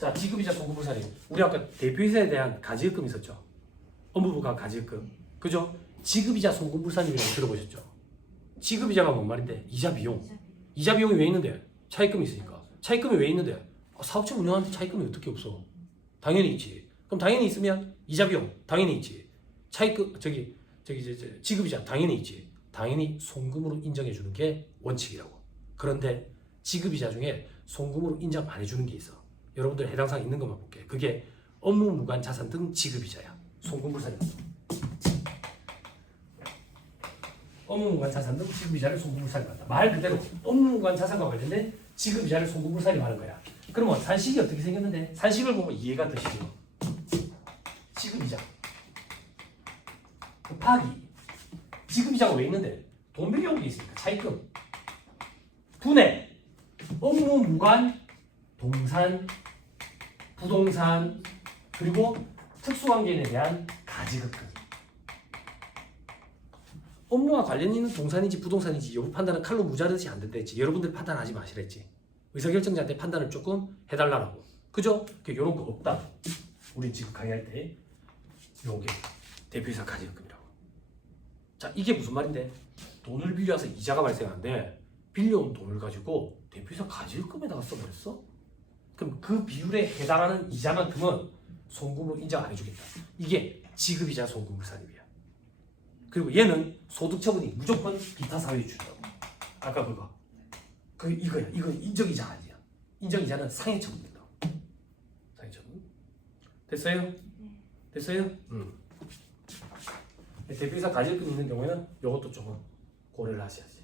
자, 지급이자 송금불산임. 우리 아까 대표이사에 대한 가지급금 있었죠. 업무부가 가지급금. 그죠? 지급이자 송금불산임이라고 들어보셨죠? 지급이자가 뭔 말인데? 이자 비용. 이자 비용이 왜 있는데? 차입금이 있으니까. 차입금이 왜 있는데? 사업체 운영하는데 차입금이 어떻게 없어? 당연히 있지. 그럼 당연히 있으면 이자 비용 당연히 있지. 차입금 지급이자 당연히 있지. 당연히 송금으로 인정해 주는 게 원칙이라고. 그런데 지급이자 중에 송금으로 인정 안 해주는 게 있어. 여러분들 해당 사항 있는 것만 볼게. 그게 업무 무관 자산 등 지급이자야. 송금불산이 없어. 업무 무관 자산 등 지급이자를 송금불산이 한다. 말 그대로 업무 무관 자산과 관련된 지급이자를 송금불산이 하는 거야. 그러면 산식이 어떻게 생겼는데? 산식을 보면 이해가 더 쉬워. 지급이자 곱하기 지급이자가 왜 있는데? 돈 빌려온 게 있으니까 차입금 분해 업무 무관 동산 부동산 그리고 특수관계인에 대한 가지급금. 업무와 관련 있는 동산인지 부동산인지 여부 판단은 칼로 무자르듯이 안 된다했지. 여러분들 판단하지 마시랬지. 의사결정자한테 판단을 조금 해달라고. 그죠? 이런 거 없다. 우리 지금 강의할 때 요게 대표이사 가지급금이라고. 자, 이게 무슨 말인데? 돈을 빌려와서 이자가 발생하는데 빌려온 돈을 가지고 대표이사 가지급금에다가 써버렸어? 그럼 그 비율에 해당하는 이자만큼은 송금으로 인정 안 해주겠다. 이게 지급이자 송금불산임이야. 그리고 얘는 소득 처분이 무조건 기타 사유에 준다고. 아까 그거. 이거야. 이건 인정이자 아니야. 인정이자는 상해 처분 된다고. 상해 처분. 됐어요? 됐어요? 대표이사 가지급금 있는 경우에는 이것도 조금 고려를 하셔야지.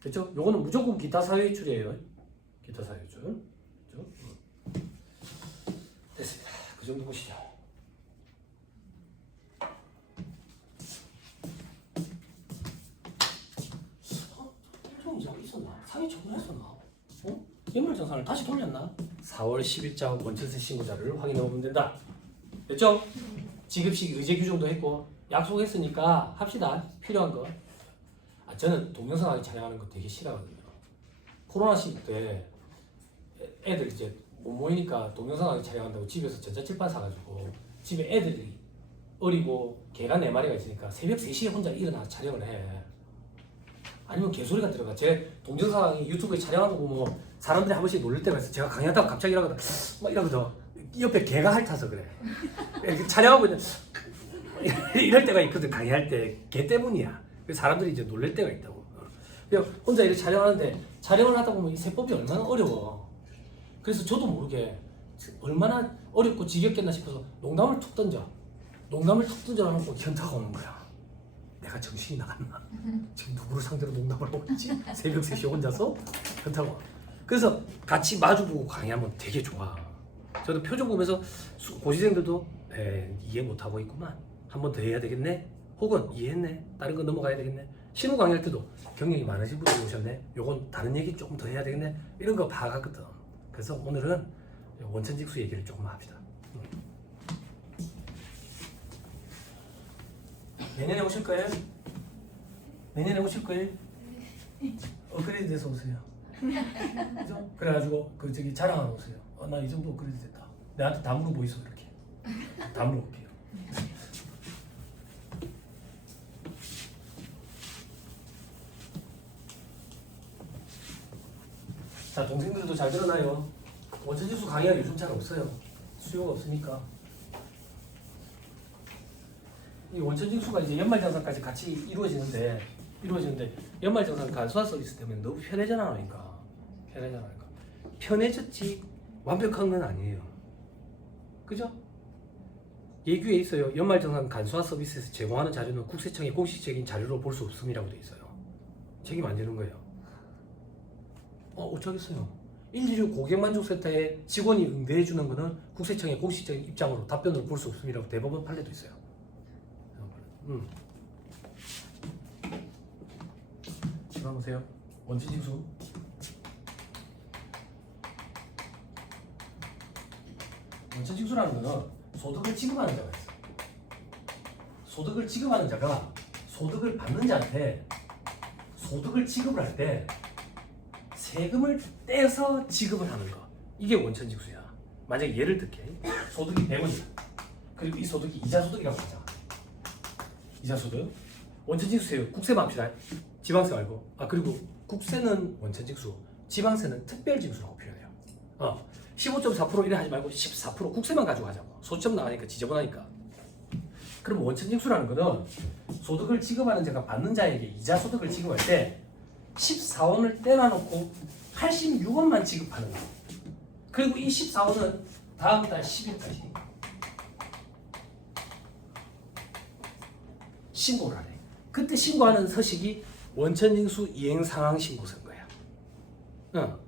됐죠? 요거는 무조건 기타 사유출이에요. 기타 사유출. 그렇죠? 됐습니다. 그 정도 보시죠. 좀 이상 있었나? 상해 처분했었나? 연말정산을 다시 돌렸나? 4월 10일자 원천세 신고자를 확인해 보면 된다. 됐죠? 지급식 의제 규정도 했고 약속했으니까 합시다. 필요한 거. 저는 동영상 촬영하는 거 되게 싫어하거든요. 코로나 시기 때 애들 이제 못 모이니까 동영상 촬영한다고 집에서 전자칠판 사가지고 집에 애들이 어리고 개가 4마리가 있으니까 새벽 3시에 혼자 일어나서 촬영을 해. 아니면 개소리가 들어가. 제 동영상이 유튜브에 촬영하는 거 보면 사람들이 한 번씩 놀릴 때가 있어. 제가 강의하다가 갑자기 이러거든. 막 이러거든. 옆에 개가 핥아서 그래. 이렇게 촬영하고 있는 이럴 때가 있거든. 강의할 때 개 때문이야. 그래서 사람들이 이제 놀랄 때가 있다고. 그냥 혼자 이렇게 촬영하는데 촬영을 하다 보면 이 세법이 얼마나 어려워. 그래서 저도 모르게 얼마나 어렵고 지겹겠나 싶어서 농담을 툭 던져. 농담을 툭 던져놓고 현타가 오는 거야. 내가 정신이 나갔나? 지금 누구를 상대로 농담을 하고 있지? 새벽 3시에 혼자서 현타가 와. 그래서 같이 마주보고 강의하면 되게 좋아. 저도 표정 보면서 고시생들도 이해 못하고 있구만. 한 번 더 해야 되겠네? 혹은 이해했네? 다른 거 넘어가야 되겠네? 신우 강의할 때도 경력이 많으신 분들이 오셨네? 요건 다른 얘기 조금 더 해야 되겠네? 이런 거 파악하거든. 그래서 오늘은 원천직수 얘기를 조금 합시다. 내년에 오실 거예요? 내년에 오실 거예요? 업그레이드 돼서 오세요. 그죠? 그래가지고 자랑하러 오세요. 나 이 정도 업그레이드 됐다. 내한테 다 물어보이소 이렇게. 다 물어볼게요. 자, 동생들도 잘 들어놔요. 원천직수 강의가 요즘 잘 없어요. 수요가 없으니까. 이 원천직수가 이제 연말정산까지 같이 이루어지는데 연말정산 간소화 서비스 때문에 너무 편해져나가니까 편해졌지 완벽한 건 아니에요. 그죠? 예규에 있어요. 연말정산 간소화 서비스에서 제공하는 자료는 국세청의 공식적인 자료로 볼 수 없음이라고 돼 있어요. 책임 안 지는 거예요. 어쩌겠어요. 116 고객만족센터에 직원이 응대해주는 것은 국세청의 공식적인 입장으로 답변을 볼 수 없음이라고 대법원 판례도 있어요. 지금 보세요. 원천징수. 원천징수라는 것은 소득을 지급하는 자가 있어요. 소득을 지급하는 자가 소득을 받는 자한테 소득을 지급을 할 때 세금을 떼서 지급을 하는 거. 이게 원천징수야. 만약에 예를 들게 소득이 100원이다. 그리고 이 소득이 이자소득이라고 하자. 이자소득. 원천징수세요. 국세만 합시다. 지방세 말고. 그리고 국세는 원천징수, 지방세는 특별징수라고 표현해요. 15.4% 이래 하지 말고 14% 국세만 가지고 하자고. 소점 나가니까 지저분하니까. 그럼 원천징수라는 거는 소득을 지급하는 자가 받는 자에게 이자소득을 지급할 때 14원을 떼어놓고 86원만 지급하는 거예요. 그리고 이 14원은 다음 달 10일까지 신고를 하래. 그때 신고하는 서식이 원천징수 이행상황 신고서인 거야.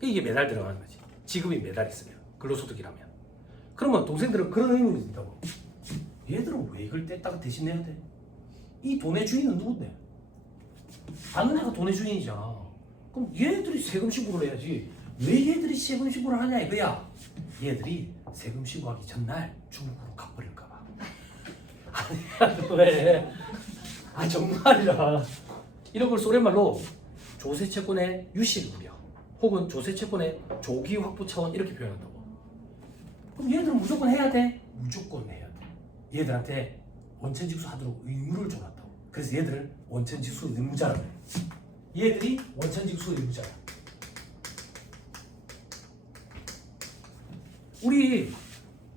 이게 매달 들어가는 거지. 지급이 매달 있으면 근로소득이라면. 그러면 동생들은 그런 의문이 있다고. 얘들은 왜 이걸 뗐다가 대신 내야 돼? 이 돈의 주인은 누군데? 받는 애가 돈의 주인이잖아. 그럼 얘들이 세금 신고를 해야지. 왜 얘들이 세금 신고를 하냐 이거야. 얘들이 세금 신고하기 전날 중국으로 가버릴까 봐. 아니야 왜? 정말이라. 이런 걸 소련말로 조세채권의 유실 우려 혹은 조세채권의 조기 확보 차원 이렇게 표현한다고. 그럼 얘들은 무조건 해야 돼? 무조건 해야 돼. 얘들한테 원천징수 하도록 의무를 줘놨다고. 그래서 얘들을 원천징수 의무자라고 해. 얘들이 원천징수 의무자야. 우리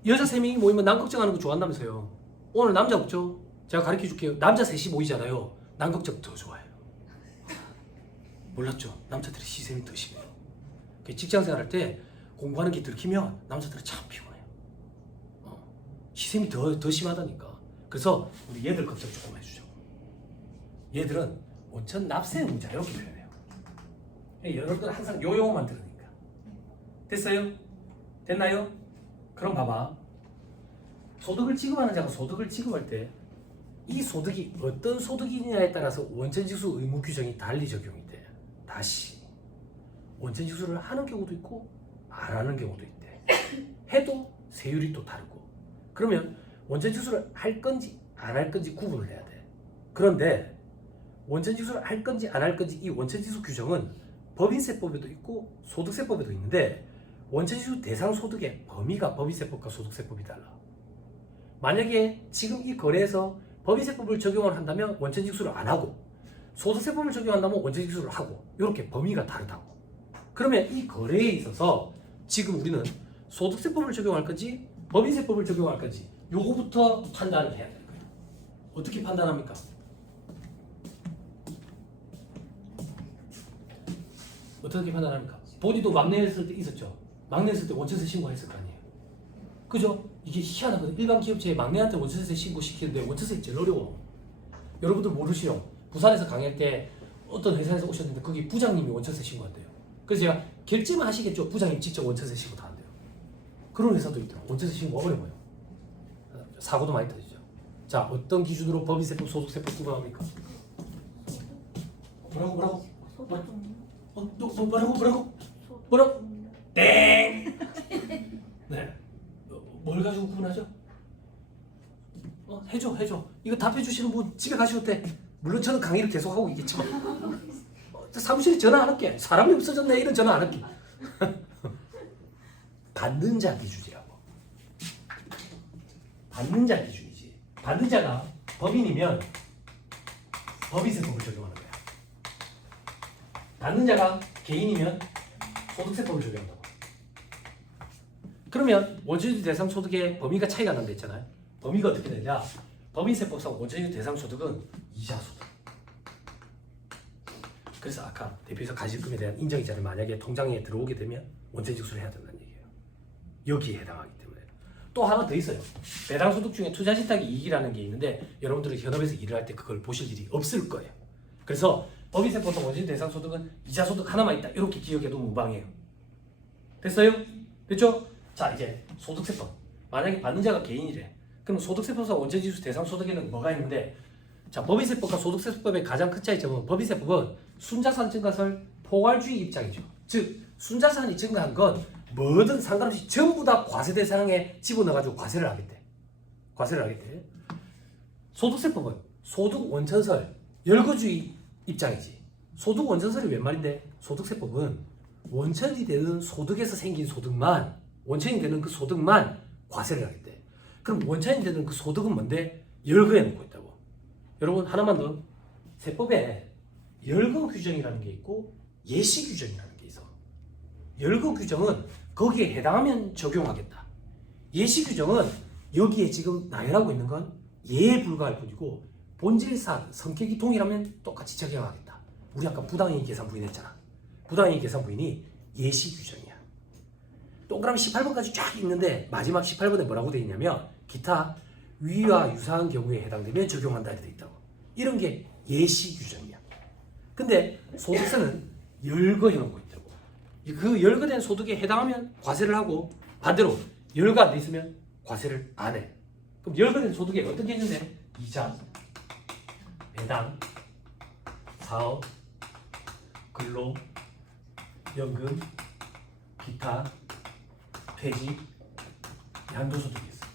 여자 3명이 모이면 남극정하는 거 좋아한다면서요. 오늘 남자 없죠? 제가 가르쳐 줄게요. 남자 셋이 모이잖아요. 남극정 더 좋아해요. 몰랐죠? 남자들이 시샘이 더 심해요. 직장생활 할 때 공부하는 게 들키면 남자들은 참 피곤해요. 시샘이 더 심하다니까. 그래서 우리 얘들 걱정 조금 해주죠. 얘들은 원천 납세 의무자 이렇게 표현해요. 여러분들 항상 요 용어만 들으니까. 됐어요? 됐나요? 그럼 봐봐. 소득을 지급하는 자가 소득을 지급할 때 이 소득이 어떤 소득이냐에 따라서 원천징수 의무 규정이 달리 적용이 돼. 다시 원천징수를 하는 경우도 있고 안 하는 경우도 있대. 해도 세율이 또 다르고. 그러면 원천징수를 할 건지 안 할 건지 구분을 해야 돼. 그런데 원천징수를 할 건지 안 할 건지 이 원천징수 규정은 법인세법에도 있고 소득세법에도 있는데 원천징수 대상 소득의 범위가 법인세법과 소득세법이 달라. 만약에 지금 이 거래에서 법인세법을 적용을 한다면 원천징수를 안 하고 소득세법을 적용한다면 원천징수를 하고 이렇게 범위가 다르다고. 그러면 이 거래에 있어서 지금 우리는 소득세법을 적용할 건지 법인세법을 적용할 건지 요거부터 판단을 해야 되는 거예요. 어떻게 판단합니까? 어떻게 판단합니까? 본인도 막내 했을 때 있었죠? 막내 했을 때 원천세 신고했을 거 아니에요? 그죠? 이게 희한하거든. 일반 기업체에 막내한테 원천세 신고시키는데 원천세 제일 어려워. 여러분들 모르시죠? 부산에서 강의할 때 어떤 회사에서 오셨는데 거기 부장님이 원천세 신고한대요. 그래서 제가 결제만 하시겠죠? 부장님 직접 원천세 신고 다 한대요. 그런 회사도 있더라고요. 원천세 신고 어려워요. 사고도 많이 터지죠. 자, 어떤 기준으로 법인세법, 소득세법 구분합니까? 뭐라고? 뭐라고? 땡! 네. 뭘 가지고 구분하죠? 해줘. 이거 답해주시는 분 집에 가셔도 돼. 물론 저는 강의를 계속하고 있겠지만 사무실에 전화 안 할게. 사람이 없어졌네 이런 전화 안 할게. 받는 자 기준이라고. 받는 자 기준이지. 받는 자가 법인이면 법인세법을 적용하는 거야. 받는 자가 개인이면 소득세법을 적용한다고. 그러면 원천징수 대상 소득의 범위가 차이가 난다 했잖아요. 범위가 어떻게 되냐? 법인세법상 원천징수 대상 소득은 이자소득. 그래서 아까 대표이사 가실금에 대한 인정이자를 만약에 통장에 들어오게 되면 원천징수를 해야 된다는 얘기예요. 여기에 해당하기 때문에. 또 하나 더 있어요. 배당소득 중에 투자신탁 이익이라는 게 있는데 여러분들이 현업에서 일을 할 때 그걸 보실 일이 없을 거예요. 그래서 법인세법상 원천징수 대상 소득은 이자소득 하나만 있다. 이렇게 기억해도 무방해요. 됐어요? 됐죠? 자, 이제 소득세법. 만약에 받는 자가 개인이래. 그럼 소득세법상 원천징수 대상 소득에는 뭐가 있는데, 자, 법인세법과 소득세법의 가장 큰 차이점은 법인세법은 순자산 증가설 포괄주의 입장이죠. 즉 순자산이 증가한 건 뭐든 상관없이 전부 다 과세 대상에 집어넣어가지고 과세를 하겠대. 소득세법은 소득 원천설 열거주의 입장이지. 소득 원천설이 웬 말인데 소득세법은 원천이 되는 소득에서 생긴 소득만 원천이 되는 그 소득만 과세를 하겠대. 그럼 원천이 되는 그 소득은 뭔데? 열거해 놓고 있다고. 여러분 하나만 더. 세법에 열거 규정이라는 게 있고 예시 규정이라는 게 있어. 열거 규정은 거기에 해당하면 적용하겠다. 예시 규정은 여기에 지금 나열하고 있는 건 예에 불과할 뿐이고 본질상 성격이 동일하면 똑같이 적용하겠다. 우리 아까 부당이익 계산 부인 했잖아. 부당이익 계산 부인이 예시 규정이야. 동그라미 18번까지 쫙 있는데 마지막 18번에 뭐라고 되어 있냐면 기타 위와 유사한 경우에 해당되면 적용한다 이렇게 되어 있다고. 이런 게 예시 규정이야. 근데 소득세는 열거해 놓고 있다고. 그 열거된 소득에 해당하면 과세를 하고 반대로 열거 안 돼 있으면 과세를 안 해. 그럼 열거된 소득에 어떤 게 있는데? 이자, 배당, 사업, 근로, 연금, 기타, 퇴직, 양도소득이 있어.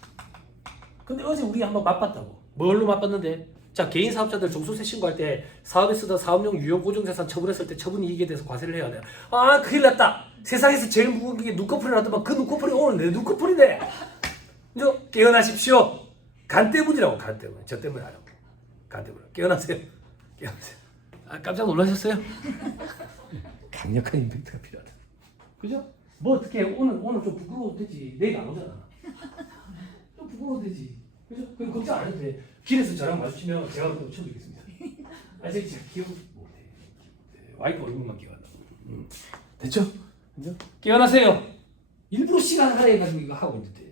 근데 어제 우리 한번 맛봤다고. 뭘로 맛봤는데? 자, 개인 사업자들 종소세 신고할 때 사업에 쓰던 사업용 유용 고정자산 처분했을 때 처분 이익에 대해서 과세를 해야 돼. 아, 큰일 났다. 세상에서 제일 무거운 게 눈꺼풀이 나더만 그 눈꺼풀이 오늘 내 눈꺼풀이네. 이제 깨어나십시오. 간 때문이라고. 간 때문에. 저 때문에 안 하고. 간 때문에. 깨어나세요. 깨어나세요. 아, 깜짝 놀라셨어요? 강력한 임팩트가 필요하다. 그죠? 뭐 어떻게 오늘 좀 부끄러워도 되지. 내일 안 오잖아. 좀 부끄러워도 되지. 그죠? 그럼 걱정 안 해도 돼. 길에서 저랑 마주치면 제가 그거 쳐드리겠습니다. 아, 제가 기억 못해. 와이프 얼굴만 기억한다. 됐죠? 그죠? 깨어나세요. 일부러 시간 할애해가지고 이거 하고 있는데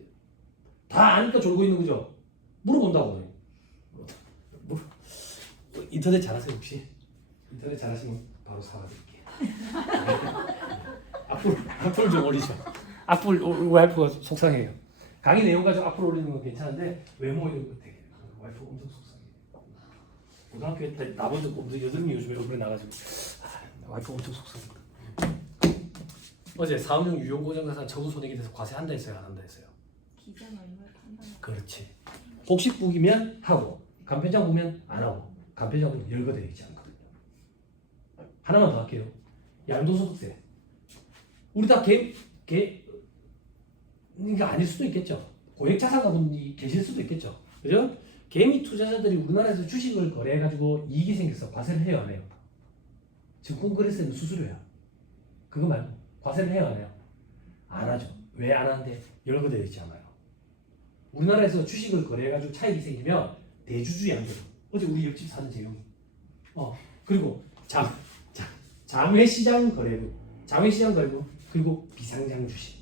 다 아니까 졸고 있는 거죠? 물어본다고. 인터넷 잘하세요 혹시? 인터넷 잘하시면 바로 사과드릴게요. 악플 좀 올리죠. 악플 와이프가 속상해요. 강의 내용 가지고 악플 올리는 건 괜찮은데 외모 이런 거 되게 와이프가 엄청 속상해요. 고등학교 때 나본 적 없는데 여드름이 요즘에 얼굴에 나가지고 와이프가 엄청 속상해요. 어제 사업용 유용 고정자산 처분 손익에 대해서 과세한다 했어요, 안 한다 했어요? 기간 얼마를 판단. 그렇지. 복식부기면 하고 간편장 보면 안 하고 간편장은 열거되어 있지 않거든요. 하나만 더 할게요. 양도소득세. 우리 다 그러니까 아닐 수도 있겠죠. 고액자산가분이 계실 수도 있겠죠. 그죠? 개미 투자자들이 우리나라에서 주식을 거래해가지고 이익이 생겨서 과세를 해요, 안 해요? 증권거래세는 수수료야. 그거 말고 과세를 해요, 안 해요? 안 하죠. 왜 안 하는데? 열거되어 있지 않아요. 우리나라에서 주식을 거래해가지고 차익이 생기면 대주주 양도. 어제 우리 옆집 사는 재용이. 그리고 장외시장 거래부, 그리고 비상장 주식.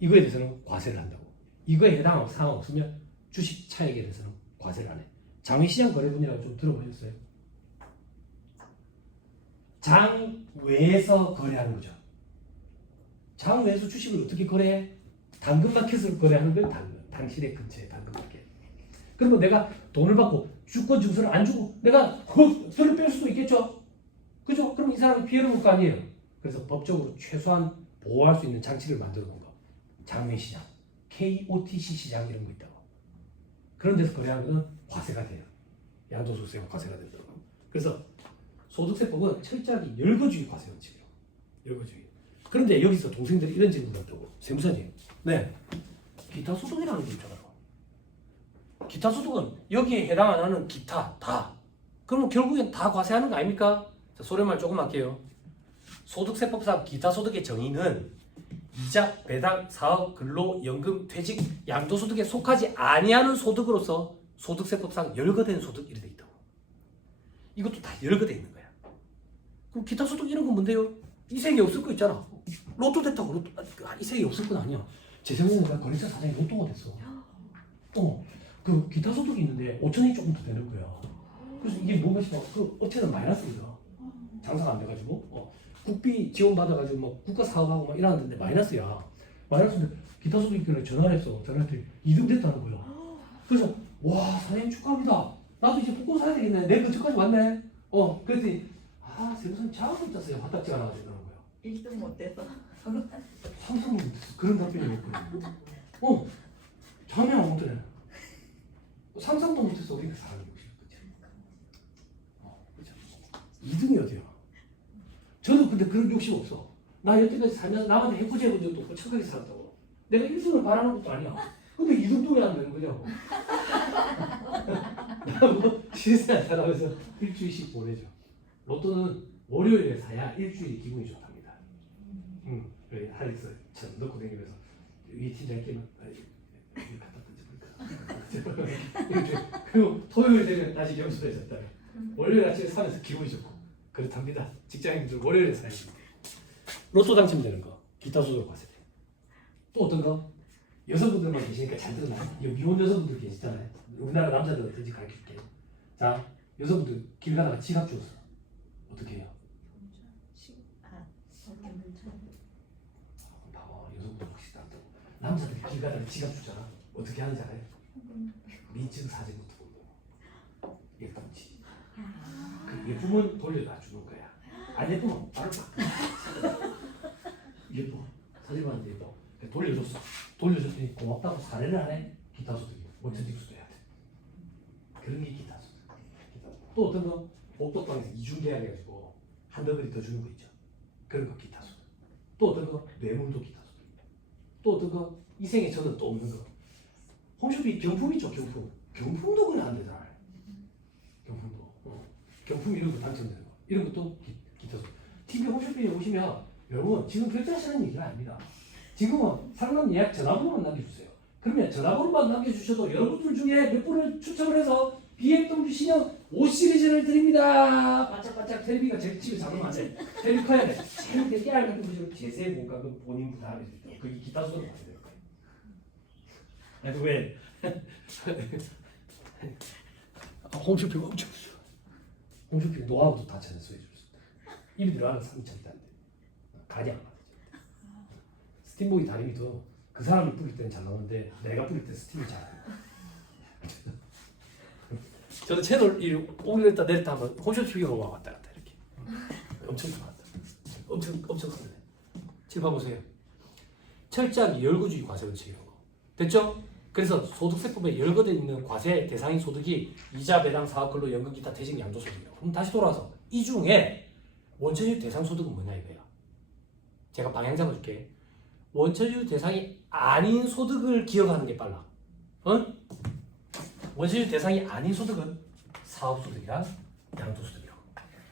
이거에 대해서는 과세를 한다고. 이거에 해당하는 사항 없으면 주식 차익에 대해서는 과세를 안 해. 장외시장 거래분이라고 좀 들어보셨어요? 장외에서 거래하는 거죠. 장외에서 주식을 어떻게 거래해? 당근마켓으로 거래하는 걸 당신의 근처에 당근마켓. 그러면 내가 돈을 받고 주권 증서를 안 주고 내가 돈을 뺄 수도 있겠죠. 그죠? 그럼 이 사람이 피해를 볼 거 아니에요. 그래서 법적으로 최소한 보호할 수 있는 장치를 만들어 놓은 거. 장외시장, KOTC 시장 이런 거 있다고. 그런 데서 거래하는 건 과세가 돼요. 양도소득세가 과세가 된다고. 그래서 소득세법은 철저하게 열거주의 과세 원칙이에요. 열거주의. 그런데 여기서 동생들이 이런 질문을 한다고. 세무사님, 네, 기타 소득이라는 게 있잖아요. 기타 소득은 여기에 해당 안 하는 기타 다. 그러면 결국엔 다 과세하는 거 아닙니까? 자, 소리말 조금 할게요. 소득세법상 기타 소득의 정의는 이자, 배당, 사업, 근로, 연금, 퇴직, 양도소득에 속하지 아니하는 소득으로서 소득세법상 열거된 소득 이렇게 돼 있다고. 이것도 다 열거돼 있는 거야. 그럼 기타 소득 이런 건 뭔데요? 이생이 없을 거 있잖아. 로또 됐다고. 로또 이생이 없을 건 아니야. 제 생각에는 거래처 사장이 로또가 됐어. 그 기타 소득이 있는데 5천원이 조금 더 되는 거야. 그래서 이게 뭐가 싶어? 그 업체는 마이너스입니다. 장사가 안 돼가지고 국비 지원 받아가지고 막 국가 사업하고 막 이러는데 마이너스야. 마이너스인데 기타 소득 있길래 전화를 했어. 전화했더니 2등 됐다는 거야. 그래서 와 사장님 축하합니다. 나도 이제 복권 사야 되겠네. 내 근처까지 왔네. 그랬더니 세무사님 자고 있었어요. 화딱지가 나와지더라고요. 1등 못돼서. 상상도 못했어. 그런 답변이 왔거든. 전혀 못해. 상상도 못했어. 우리가 사람이 그죠? 2등이 어디야? 저도 근데 그런 욕심 없어. 나 여태까지 살면서 남한테 해코지 해본 적도 없고 착하게 살았다고. 내가 1등을 바라는 것도 아니야. 근데 2등도 왜 안 되는 거냐고. 나뭐 신세 살아면서 일주일씩 보내줘. 로또는 월요일에 사야 일주일이 기분이 좋답니다. 그래 하릭스처럼 넣고 다니면서 이 팀장님께만 이거 갖다 던져볼까. 그리고 토요일 되면 다시 겸손해졌다. 월요일 아침에 사면서 기분이 좋고 그렇답니다. 직장인들 월요일에 사야 됩니다. 로또 당첨되는 거 기타 소득 봤을 때. 또 어떤 거? 여성분들만 계시니까 잘 들어놔. 미혼 여성분들 계시잖아요. 우리나라 남자들은 어떤지 가르쳐줄게. 자, 여성분들 길 가다가 지갑 주웠어. 어떻게 해요? 봐봐, 여성분들 혹시 다르다고. 남자들이 길 가다가 지갑 주잖아. 어떻게 하는지 알아요? 민증 사진부터 본다고. 예쁜지. 그 예쁘면 돌려다 주는 거야. 안 예쁘면 바로 막. 예뻐. 사진 봤는데 예뻐. 돌려줬어. 돌려줬더니 고맙다고 사례를 하네. 기타 소득이 원천징수도 해야 돼. 그런 게 기타 소득. 또 어떤 거? 복덕방에서 이중계약 해가지고 한 덩어리 더 주는 거 있죠. 그런 거 기타 소득. 또 어떤 거? 뇌물도 기타 소득. 또 어떤 거? 이 생에 저는 또 없는 거. 홈쇼핑 경품 있죠. 경품. 경품도 그냥 안 되잖아. 경품도. 경품 이런 거 당첨되는 거. 이런 것도 기타 소득. TV 홈쇼핑에 오시면 여러분 지금 결제하시는 얘기가 아닙니다. 지금은 상담 예약 전화번호만 남겨주세요. 그러면 전화번호만 남겨주셔도 여러분들 중에 몇 분을 추첨을 해서 BMW 신형 5시리즈를 드립니다. 반짝반짝 텔레비가 제 집에 잡으면 안 돼. 텔레비 커야 돼. 제일 깨알 같은 것으로 제세 공간은 본인 부담해 주죠. 그게 기타 소득 많이 될 거예요. 아니 왜? 홈쇼핑 엄청 좋죠. 홈쇼핑 노하우도 다 전수해 줄 수 있다. 입이 들어가는 사람이 절대 안 돼. 간이 안 맞아. 스팀복이 다리미도 그 사람이 뿌릴 때는 잘 나오는데 내가 뿌릴 때 스팀이 잘 안 나. 저는 채널 이 오르냈다 내렸다 하면 홈쇼핑으로 왔다 갔다 이렇게 엄청 좋았다. 엄청 큰데. 칠봐 보세요. 철저하게 열거주의 과세 원칙 이런 거 됐죠? 그래서 소득세법에 열거되어 있는 과세 대상인 소득이 이자 배당 사업근로 연금 기타 퇴직 양도소득이에요. 그럼 다시 돌아와서 이 중에 원천유입 대상 소득은 뭐냐 이거야. 제가 방향 잡아줄게. 원천유입 대상이 아닌 소득을 기억하는 게 빨라. 원천유입 대상이 아닌 소득은 사업소득이랑 양도소득이라고.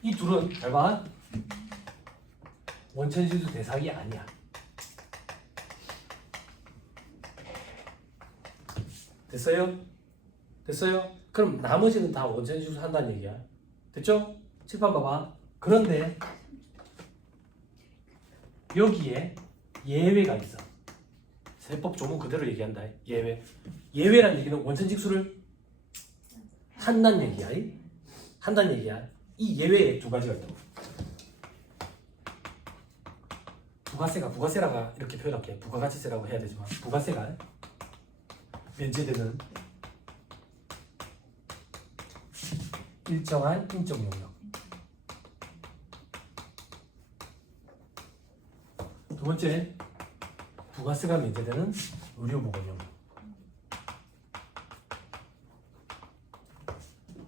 이 둘은 잘 봐. 원천유입 대상이 아니야. 됐어요? 됐어요? 그럼 나머지는 다 원천유입 한다는 얘기야. 됐죠? 칠판 봐봐. 그런데 여기에 예외가 있어. 세법 조문 그대로 얘기한다. 예외. 예외란 얘기는 원천징수를 한다는 얘기야. 한다는 얘기야. 이 예외에 두 가지가 있다고. 부가세라가 이렇게 표현할게. 부가가치세라고 해야 되지만 부가세가 면제되는 일정한 인적 용역. 두 번째, 부가세가 면제되는 의료보건용.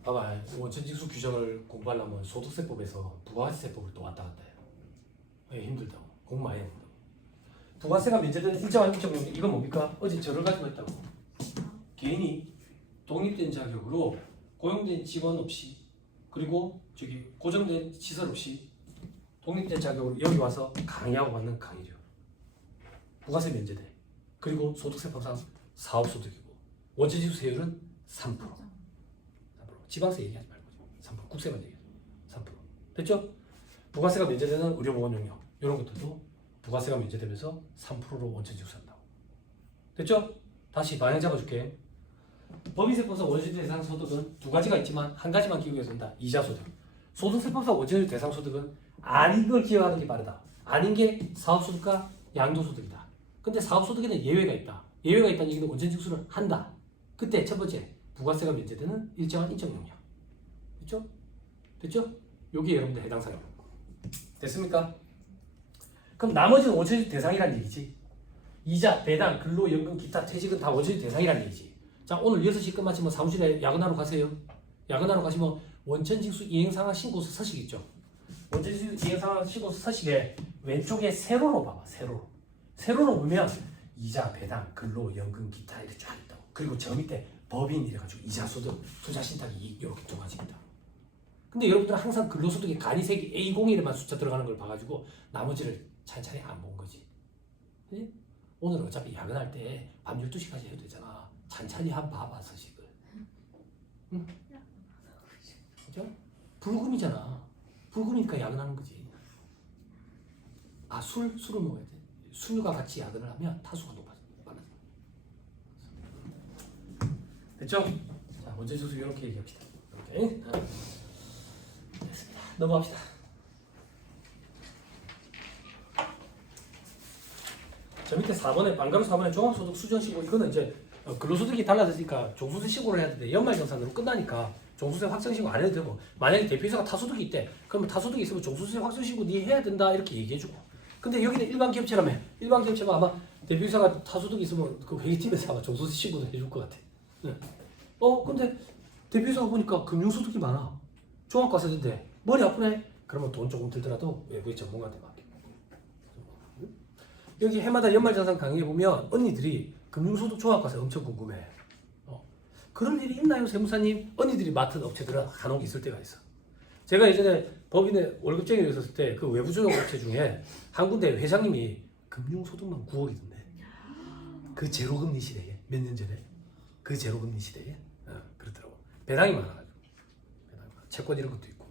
봐봐, 원천징수 규정을 공부하려면 소득세법에서 부가가치세법을 또 왔다 갔다 해요. 왜 힘들다고? 공부 많이 해본다고. 부가세가 면제되는 일정한 인적 용역, 이건 뭡니까? 어제 저를 가지고 했다고. 개인이 독립된 자격으로 고용된 직원 없이 그리고 고정된 시설 없이 독립된 자격으로 여기 와서 강의하고 받는 강의료. 부가세 면제돼. 그리고 소득세법상 사업소득이고 원천징수 세율은 3%. 지방세 얘기하지 말고 3%. 국세만 얘기하죠. 3%. 됐죠? 부가세가 면제되는 의료보건 용역 이런 것들도 부가세가 면제되면서 3%로 원천징수 한다고. 됐죠? 다시 방향 잡아줄게. 법인세법상 원천징수 대상 소득은 두 가지가 있지만 한 가지만 기억해서 된다. 이자소득. 소득세법상 원천징수 대상 소득은 아닌 걸 기억하는 게 빠르다. 아닌 게 사업소득과 양도소득이다. 근데 사업소득에는 예외가 있다. 예외가 있다는 얘기는 원천징수를 한다. 그때 첫 번째 부가세가 면제되는 일정한 인적 용역. 됐죠? 됐죠? 여기에 여러분들 해당 사유. 됐습니까? 그럼 나머지는 원천징수 대상이란 얘기지. 이자, 배당, 근로, 연금, 기타, 퇴직은 다 원천징수 대상이란 얘기지. 자, 오늘 6시 끝마치면 사무실에 야근하러 가세요. 야근하러 가시면 원천징수 이행상황 신고서 서식 있죠. 원천지수 이행상황 시고 서식에 왼쪽에 세로로 봐봐. 세로로 보면 이자, 배당, 근로, 연금, 기타 이렇게 쫙 있다고. 그리고 저 밑에 법인 이래가지고 이자, 소득, 투자 신탁, 이익 이렇게 두 가지입니다. 근데 여러분들은 항상 근로소득이 간이색이 A01에만 숫자 들어가는 걸 봐가지고 나머지를 찬찬히 안 본 거지. 그치? 오늘 어차피 야근할 때 밤 12시까지 해도 되잖아. 찬찬히 한번 봐봐 서식을. 응? 그죠? 불금이잖아. 불금이니까 야근하는 거지. 아, 술을 먹어야 돼. 술과 같이 야근을 하면 타수가 높아져. 됐죠? 자, 원천지수 이렇게 얘기합시다. 이렇게. 됐습니다. 넘어갑시다. 저 밑에 4번에 반가루 4번에 종합소득 수정시고 이거는 이제 근로소득이 달라지니까 종수세 신고를 해야 되는데 연말정산으로 끝나니까 종수세 확정신고 안 해도 되고 만약에 대표이사가 타소득이 있대 그러면 타소득이 있으면 종수세 확정신고 네 해야 된다 이렇게 얘기해주고 근데 여기는 일반 기업체라며 일반 기업체면 아마 대표이사가 타소득이 있으면 그 회의팀에서 아마 종수세 신고도 해줄 것 같아. 네. 근데 대표이사가 보니까 금융소득이 많아. 종합과세인데 머리 아프네? 그러면 돈 조금 들더라도 외부의 전문가한테 맡겨. 여기 해마다 연말정산 강의에 보면 언니들이 금융소득 종합과세 엄청 궁금해. 그럴 일이 있나요, 세무사님? 언니들이 맡은 업체들은 간혹 있을 때가 있어. 제가 예전에 법인에 월급쟁이로 있었을 때 그 외부 조정 업체 중에 한 군데 회장님이 금융소득만 9억이던데. 그 제로금리 시대에 몇 년 전에 그 제로금리 시대에 그렇더라고. 배당이 많아가지고 채권 이런 것도 있고.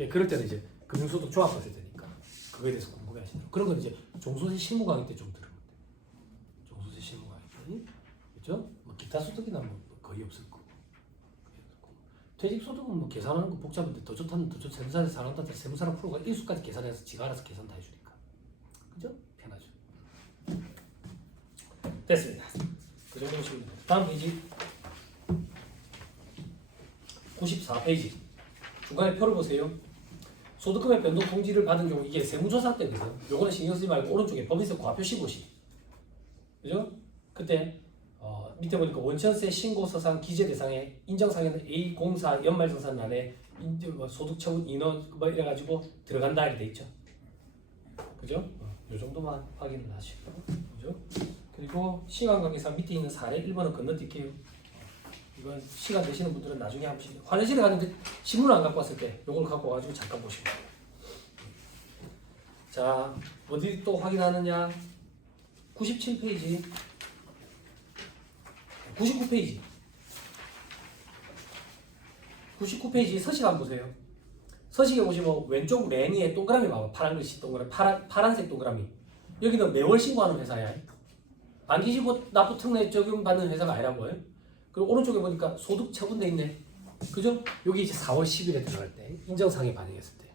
예, 그럴 때는 이제 금융소득 종합과세 되니까 그거에 대해서 궁금해하시더라고. 그런 건 이제 종소세 실무 강의 때 좀 들으면 돼. 종소세 실무 강의 때, 그렇죠? 뭐 기타 소득이나 뭐 거의 없을 거고. 퇴직소득은 뭐 계산하는 거 복잡한데 더 좋다면 더 좋죠. 세무사에서 사람한테 세무사랑 프로가 일수까지 계산해서 지가 알아서 계산 다 해주니까. 그죠? 편하죠. 됐습니다. 그 정도면 시면 됩니다. 다음 페이지 94페이지 중간에 표를 보세요. 소득금액 변동 통지를 받은 경우 이게 세무조사 때거든. 요거는 신경 쓰지 말고 오른쪽에 법인세 과표 15시. 그죠? 그때 밑에 보니까 원천세 신고서상 기재 대상에 인정상에는 A04 연말정산란에 소득 처분 인원 뭐 이래가지고 들어간다 이렇게 돼 있죠. 그죠? 요 정도만 확인을 하시고, 그죠? 그리고 시간관계상 밑에 있는 사례 1번은 건너뛸게요. 이건 시간 되시는 분들은 나중에 한 번씩 화장실에 가는데 신문을 안 갖고 왔을 때 요걸 갖고 와가지고 잠깐 보시면 돼요. 자, 어디 또 확인하느냐? 97페이지 99페이지 99페이지 서식 한번 보세요. 서식에 보시면 왼쪽 맨 위에 동그라미 봐봐. 파란 글씨 동그라미 파란색 동그라미. 여기는 매월 신고하는 회사야. 반기시고 납부 특례 적용받는 회사가 아니란 거예요. 그리고 오른쪽에 보니까 소득 처분돼 있네. 그죠? 여기 이제 4월 10일에 들어갈 때 인정상해 반영했을 때.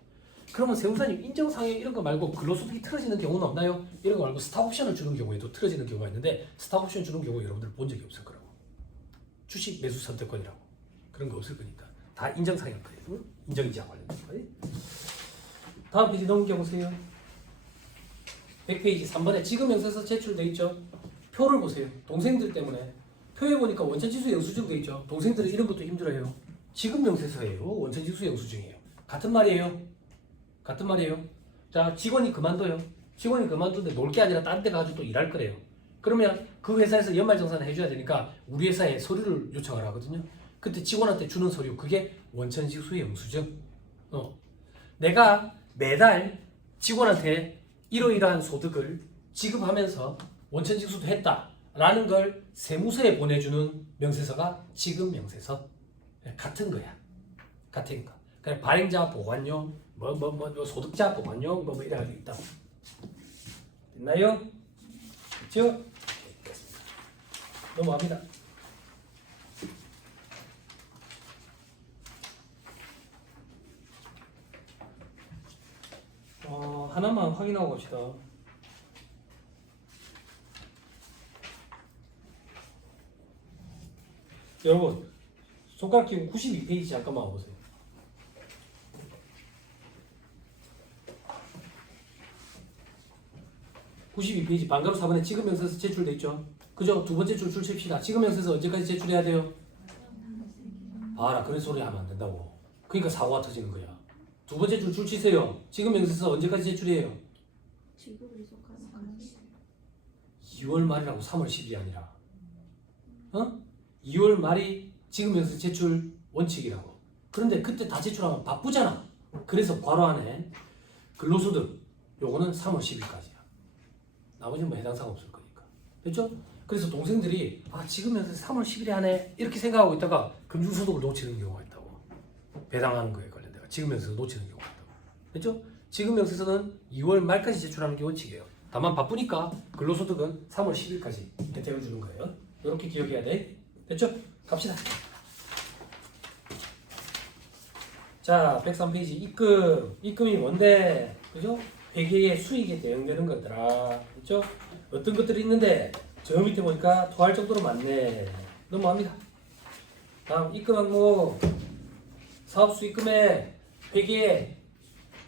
그러면 세무사님 인정상해 이런 거 말고 근로소득이 틀어지는 경우는 없나요? 이런 거 말고 스탁옵션을 주는 경우에도 틀어지는 경우가 있는데 스탁옵션 주는 경우 여러분들 본 적이 없을 거라고. 주식 매수 선택권이라고. 그런 거 없을 거니까. 다 인정상해일 거예요. 인정이자 관련된 거예요. 다음 페이지 넘겨보세요. 100페이지 3번에 지급명세서 제출돼 있죠. 표를 보세요. 동생들 때문에. 표에 보니까 원천지수 영수증 돼 있죠. 동생들은 이런 것도 힘들어해요. 지급명세서예요. 원천지수 영수증이에요. 같은 말이에요. 같은 말이에요. 자, 직원이 그만둬요. 직원이 그만두는데 놀 게 아니라 딴 데 가서 또 일할 거래요. 그러면 그 회사에서 연말정산을 해줘야 되니까 우리 회사에 서류를 요청을 하거든요. 그때 직원한테 주는 서류 그게 원천지수의 영수증. 내가 매달 직원한테 이러이러한 소득을 지급하면서 원천징수도 했다라는 걸 세무서에 보내주는 명세서가 지급명세서. 같은 거야. 같은 거. 그냥 발행자 보관용, 소득자 보관용, 이래가지고 있다고. 됐나요? 그렇죠? 됐습니다. 넘어갑니다. 하나만 확인하고 갑시다. 여러분, 손가락 끼고 92페이지 잠깐만 와보세요. (92페이지) 반가루 4번에 지급명세서 제출돼 있죠. 그죠? 두 번째 줄 칩시다. 지급명세서 언제까지 제출해야 돼요? 봐라, 그런 소리 하면 안 된다고. 그러니까 사고가 터지는 거야. 두 번째 줄 치세요. 지금 명세서 언제까지 제출이에요? 지급을 속하는 강의. 2월 말이라고 3월 10일이 아니라 2월 말이 지금 명세서 제출 원칙이라고. 그런데 그때 다 제출하면 바쁘잖아. 그래서 괄호 안에 근로소득 요거는 3월 10일까지야. 나머지는 뭐 해당 사항 없을 거니까. 됐죠? 그래서 동생들이 지금 명세서 3월 10일에 하네 이렇게 생각하고 있다가 금융소득을 놓치는 경우가 있다고. 배당하는 거에 관련돼서 지금 명세서 놓치는 경우가 있다고. 됐죠? 지금 명세서는 2월 말까지 제출하는 게 원칙이에요. 다만 바쁘니까 근로소득은 3월 10일까지 혜택을 주는 거예요. 이렇게 기억해야 돼. 됐죠? 갑시다. 자, 103페이지 입금. 입금이 뭔데? 그죠? 회계의 수익에 대응되는 것들아. 그죠? 어떤 것들이 있는데 저 밑에 보니까 토할 정도로 많네. 넘어갑니다. 다음 입금 항목. 사업 수익금의 회계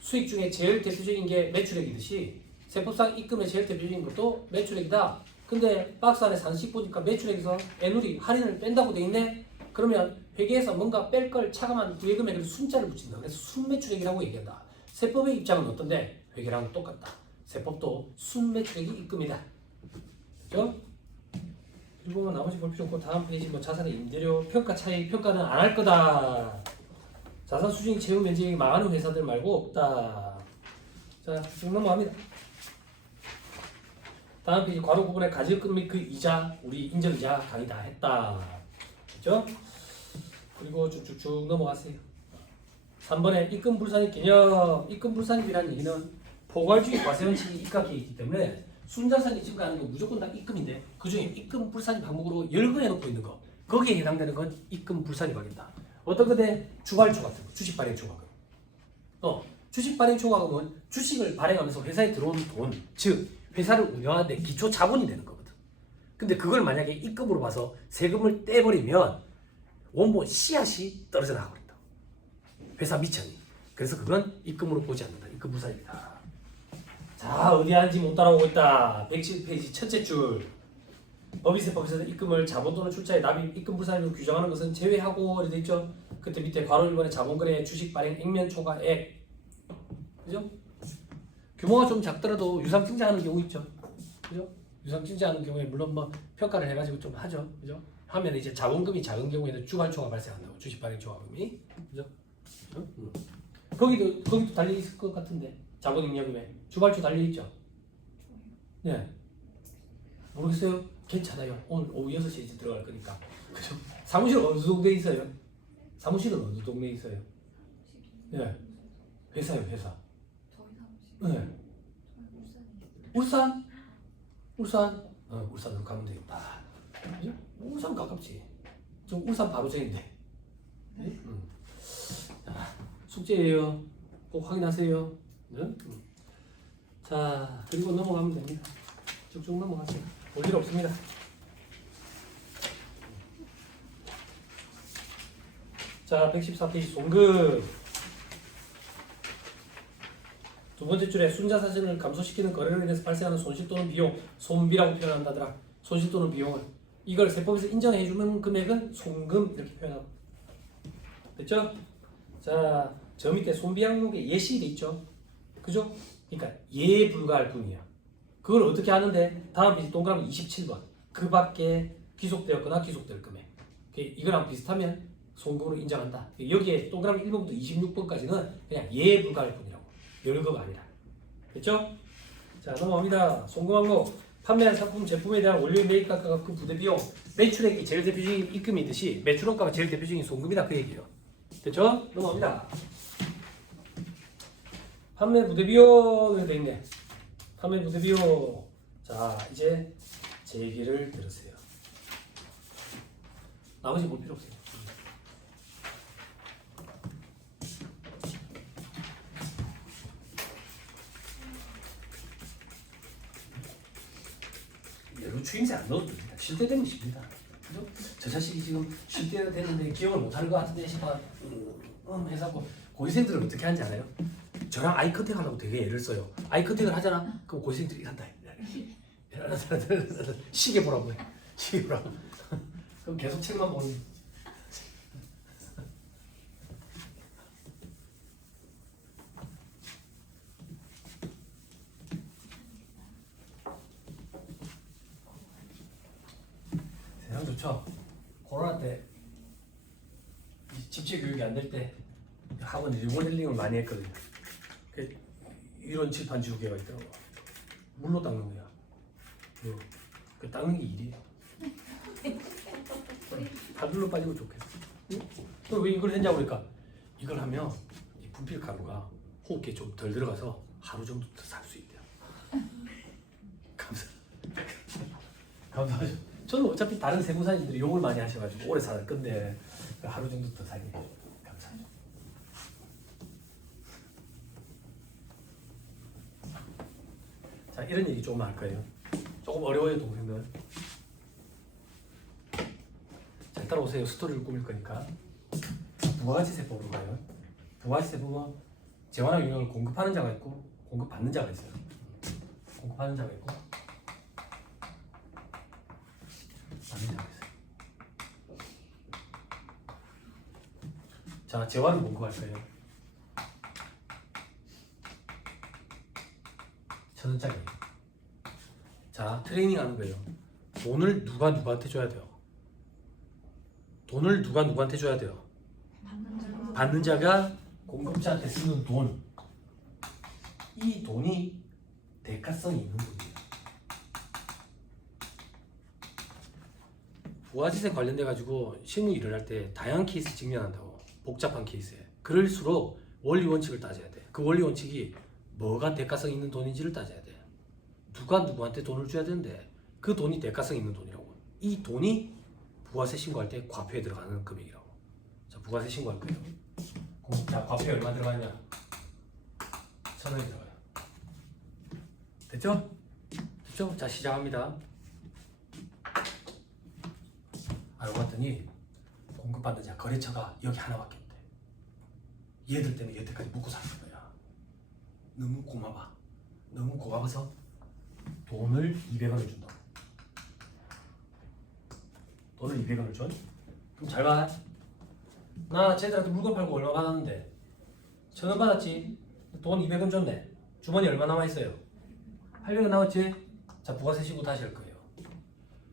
수익 중에 제일 대표적인 게 매출액이듯이 세법상 입금의 제일 대표적인 것도 매출액이다. 근데 박스 안에 상식 보니까 매출액에서 애누리 할인을 뺀다고 돼 있네. 그러면 회계에서 뭔가 뺄 걸 차감한 부예금액에 순자를 붙인다. 그래서 순매출액이라고 얘기한다. 세법의 입장은 어떤데? 회계랑 똑같다. 세법도 순매출액이 입금이다. 그죠? 그리고 나머지 볼 필요 없고 다음 페이지 뭐 자산의 임대료 평가 차이 평가는 안 할 거다. 자산 수익 채무 면적이 망하는 회사들 말고 없다. 자, 지금 넘어갑니다. 다음 페이지 괄호 부분에 가지금 및 그 이자 우리 인정이자 강의 다 했다. 그죠? 그리고 쭉쭉쭉 넘어가세요. 3번에 입금 불산입 개념. 입금 불산입이라는 얘기는 포괄주의 과세원칙이 입각해 있기 때문에 순자산이 증가하는 건 무조건 다 입금인데 그 중에 입금 불산입 항목으로 열거해놓고 있는 거 거기에 해당되는 건 입금 불산입하겠다. 어떤 건데 주발초 같은 거, 주식 발행 초과금. 주식 발행 초과금은 주식을 발행하면서 회사에 들어온 돈, 즉 회사를 운영하는데 기초 자본이 되는 거거든. 근데 그걸 만약에 입금으로 봐서 세금을 떼버리면 원본 씨앗이 떨어져 나가버린다. 회사 미천이. 그래서 그건 입금으로 보지 않는다. 입금 불산입니다. 자, 어디 하는지 못 따라오고 있다. 107페이지 첫째 줄. 법인세법에서는 입금을 자본 또는 출자에 납입, 입금 불산입을 규정하는 것은 제외하고 이렇게 있죠. 그때 밑에 괄호 1번에 자본거래, 주식 발행, 액면 초과액. 그죠? 규모가 좀 작더라도 유상증자하는 경우 있죠. 그죠? 유상증자하는 경우에 물론 뭐 평가를 해가지고 좀 하죠. 그죠? 하면 이제 자본금이 작은 경우에는 주발초가 발생한다고. 주식 발행 초과금이. 그죠? 거기도 달려 있을 것 같은데. 자본잉여금에 주발초 달려 있죠. 네. 모르겠어요. 괜찮아요. 오늘 오후 6시에 이제 들어갈 거니까. 그죠? 사무실은 어느 동네에 있어요? 사무실은 어느 동네에 있어요? 네. 회사요, 회사. 저희 사무실. 네. 울산? 울산? 울산으로 가면 되겠다. 그죠? 울산 가깝지. 저 울산 바로 전인데. 네? 자, 숙제예요. 꼭 확인하세요. 네? 자, 그리고 넘어가면 됩니다. 쭉쭉 넘어가세요. 볼 일 없습니다. 자, 114페이지 송금. 두 번째 줄에 순자산을 감소시키는 거래로 인해서 발생하는 손실 또는 비용, 손비라고 표현한다더라. 손실 또는 비용을. 이걸 세법에서 인정해주는 금액은 송금 이렇게 표현하고. 됐죠? 자, 저 밑에 손비 항목에 예시돼 있죠? 그죠? 그러니까 예에 불과할 뿐이야. 그걸 어떻게 하는데? 다음 페이지 동그라미 27번. 그 밖에 귀속되었거나 귀속될 금액. 이거랑 비슷하면 송금으로 인정한다. 여기에 동그라미 1번부터 26번까지는 그냥 예에 불과할 뿐이라고. 열거가 아니라. 됐죠? 자, 넘어갑니다. 송금 항목. 판매한 상품 제품에 대한 원료인 매입가가 그 부대 비용. 매출액이 제일 대표적인 입금이듯이 매출원가가 제일 대표적인 송금이다. 그 얘기예요. 됐죠? 넘어갑니다. 판매 부대 비용이 돼 있네. 판매 부대 비용. 자, 이제 제 얘기를 들으세요. 나머지 볼 필요 없어요. 여러분 추임새 안 넣어도 됩니다. 쉴 때 되면 쉽니다. 그죠? 저 자식이 지금 쉴 때가 됐는데 기억을 못하는 것 같은데 싶어 해서 뭐 고시생들은 어떻게 하는지 알아요? 저랑 아이 컨택 하려고 되게 애를 써요. 아이 컨택을 하잖아. 그럼 고시생들이 한다. 시계 보라고 해. 시계 보라고. 그럼 계속 책만 보는. 참 좋죠. 코로나 때 집체 교육이 안 될 때 학원 리모델링을 많이 했거든요. 그 이런 칠판 지우개가 있더라고. 물로 닦는 거야. 그 닦는 게 일이에요. 발로 빠지고 좋겠어. 또 왜 이걸 했냐고 그러니까 이걸 하면 이 분필 가루가 호흡기에 좀 덜 들어가서 하루 정도 더 살 수 있대요. 감사하죠. 저는 어차피 다른 세무사님들이 욕을 많이 하셔가지고 오래 살 건데 하루 정도 더 살게 돼요. 감사하죠. 자, 이런 얘기 조금 할 거예요. 조금 어려워요, 동생들. 잘 따라오세요. 스토리를 꾸밀 거니까. 부가가치 세법으로 가요. 부가가치 세법은 재화나 유형을 공급하는 자가 있고 공급받는 자가 있어요. 공급하는 자가 있고 받는 자가 있어요. 자, 재화는 공급할 거예요. 1,000원짜리. 자, 트레이닝 하는 거예요. 돈을 누가 누구한테 줘야 돼요? 돈을 누가 누구한테 줘야 돼요? 받는 자가 공급자한테 쓰는 돈. 이 돈이 대가성이 있는 돈이에요. 부가지세 관련돼 가지고 실무 일을 할 때 다양한 케이스 직면한다고. 복잡한 케이스에. 그럴수록 원리 원칙을 따져야 돼. 그 원리 원칙이 뭐가 대가성 있는 돈인지를 따져야 돼. 누가 누구한테 돈을 줘야 되는데 그 돈이 대가성 있는 돈이라고. 이 돈이 부가세 신고할 때 과표에 들어가는 금액이라고. 자, 부가세 신고할 거예요. 자, 과표에 얼마 들어가냐? 1,000원이 들어가요. 됐죠? 됐죠? 자, 시작합니다. 알고 봤더니 공급받는 자 거래처가 여기 하나밖에 없대. 얘들 때문에 여태까지 묵고 사는 거야. 너무 고마워. 너무 고마워서 돈을 200원을 준다고. 돈을 200원을 줘? 그럼 잘 봐. 나 쟤들한테 물건 팔고 얼마 받았는데 1,000원 받았지? 돈 200원 줬네. 주머니 얼마 남아있어요? 800원 남았지? 자, 부가세 신고 다시 할 거예요.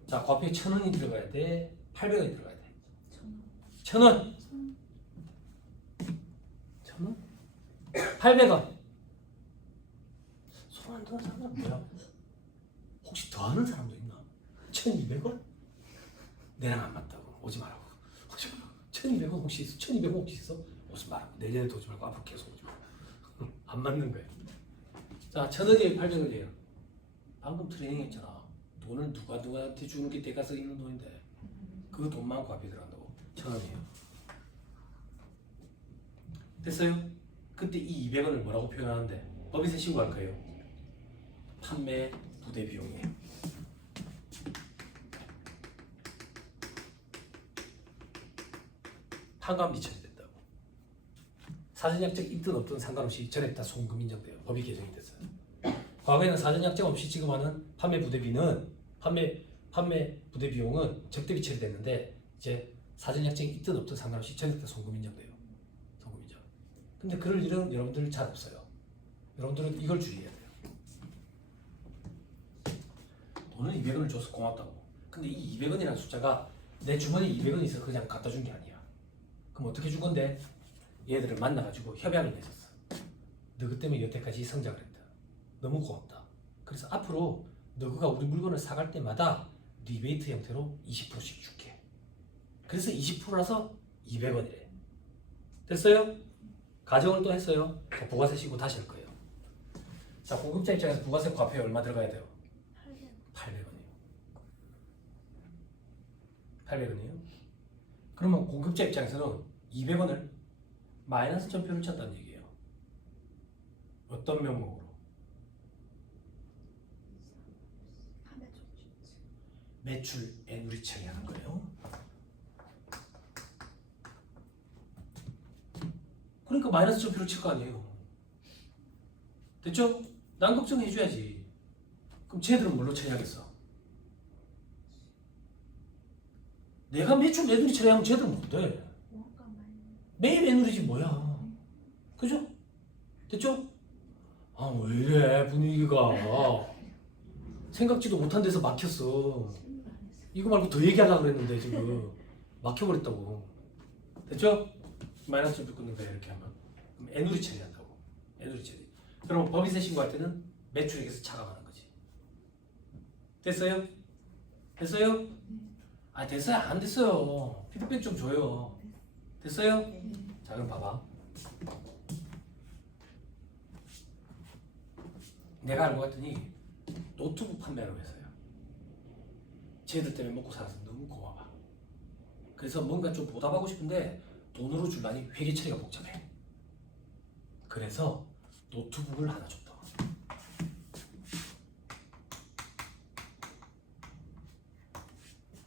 자, 과표에 1,000원이 들어가야 돼? 800원이 들어가야 돼? 1,000원! 1,000원? 800원! 손 안 드는 사람은 뭐야? 혹시 더 하는 사람도 있나? 1,200원? 내랑 안 맞다고 오지 말라고. 1,200원 혹시 있어? 1,200원 혹시 있어? 오지 말라고. 내년에도 오지 말고 앞으로 계속 오지 말고. 안 맞는 거예요. 자, 1,000원이에요, 800원이에요. 방금 트레이닝 했잖아. 돈을 누구한테 주는 게 대가성 있는 돈인데 그 돈만 과표에 들어간다고. 1,000원이에요. 됐어요? 그때 이 200원을 뭐라고 표현하는데 법인세 신고할 거예요. 판매 부대 비용이에요. 판관 미쳐야 된다고. 사전약정 있든 없든 상관없이 전액 다 송금 인정돼요. 법이 개정이 됐어요. 과거에는 사전약정 없이 지급하는 판매 부대비는 판매 부대 비용은 적대비 처리됐는데 이제 사전약정이 있든 없든 상관없이 전액 다 송금 인정돼요. 송금 인정. 근데 그럴 일은 여러분들 잘 없어요. 여러분들은 이걸 주의해야 돼요. 돈을 200원을 줘서 고맙다고. 근데 이 200원이라는 숫자가 내 주머니에 200원이 있어 그냥 갖다 준 게 아니야. 그럼 어떻게 준 건데? 얘들을 만나가지고 협약을 맺었어. 너그 때문에 여태까지 성장을 했다. 너무 고맙다. 그래서 앞으로 너가 우리 물건을 사갈 때마다 리베이트 형태로 20%씩 줄게. 그래서 20%라서 200원이래. 됐어요? 가정을 또 했어요. 자, 부가세 신고 다시 할 거예요. 자, 공급자 입장에서 부가세 과표에 얼마 들어가야 돼요? 800원이에요. 800원이에요? 그러면 공급자 입장에서는 200원을 마이너스 점표를 쳤다는 얘기예요. 어떤 명목으로? 매출 애누리 처리하는 거예요. 그러니까 마이너스 점표를 칠 거 아니에요. 됐죠? 난 걱정해줘야지. 그럼 쟤들은 뭘로 처리하겠어? 내가 매출 애누리 처리하면 쟤들은 못돼. 매일 애누리지 뭐야. 그죠? 됐죠? 아, 왜 이래 분위기가. 생각지도 못한 데서 막혔어. 이거 말고 더 얘기하려고 그랬는데 지금 막혀버렸다고. 됐죠? 마이너스 줄 끊는 거야 이렇게 하면. 그럼 애누리 처리한다고. 애누리 처리. 그럼 법인세 신고할 때는 매출액에서 차감하는 거지. 됐어요? 됐어요? 아 됐어요? 안 됐어요. 피드백 좀 줘요. 됐어요? 자 그럼 봐봐. 내가 알고 봤더니 노트북 판매하는 회사야. 쟤들 때문에 먹고 살아서 너무 고마워. 그래서 뭔가 좀 보답하고 싶은데 돈으로 줄라니 회계 처리가 복잡해. 그래서 노트북을 하나 줬다.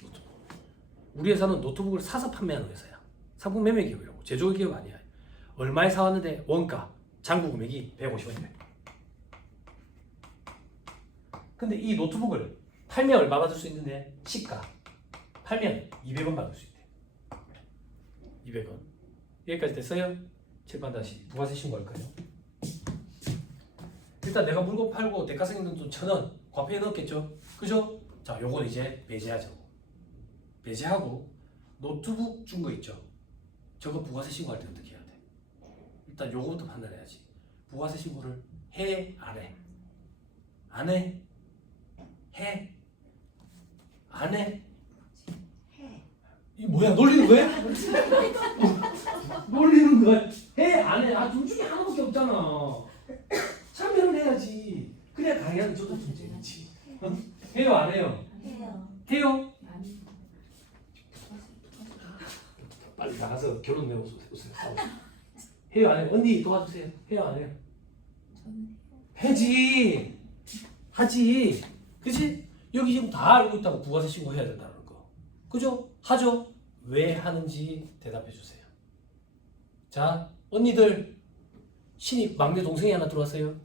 노트북. 우리 회사는 노트북을 사서 판매하는 회사야. 상품 매매 기업이라고. 제조업 기업 아니야. 얼마에 사왔는데 원가, 장부 금액이 150원이래. 근데 이 노트북을 팔면 얼마 받을 수 있는데 시가 팔면 200원 받을 수 있대. 200원. 여기까지 됐어요? 칠판 다시 부가세 신고할까요? 일단 내가 물건 팔고 대가세 있는 돈 1,000원 과표에 넣었겠죠? 그죠? 자, 요건 이제 배제하자고. 배제하고 노트북 준 거 있죠? 저거 부가세 신고할 때 어떻게 해야 돼? 일단 요거부터 판단해야지. 부가세 신고를 해? 안 해? 안 해? 해? 안 해? 해. 이 뭐야 놀리는 거야? 놀리는 거야? 해? 안 해? 아 둘 중에 하나밖에 없잖아. 참여를 해야지. 그래야 강의하는 저도 좀 재밌지. 어? 해요 안 해요? 해요. 해요? 아니. 빨리 나가서 결혼 내고 오세요. 싸우고. 해요 안 해요? 언니 도와주세요. 해요 안 해요? 저는 해지. 하지. 그치? 여기 지금 다 알고 있다고 부가세 신고해야 된다는 거. 그죠? 하죠? 왜 하는지 대답해 주세요. 자, 언니들 신입 막내 동생이 하나 들어왔어요.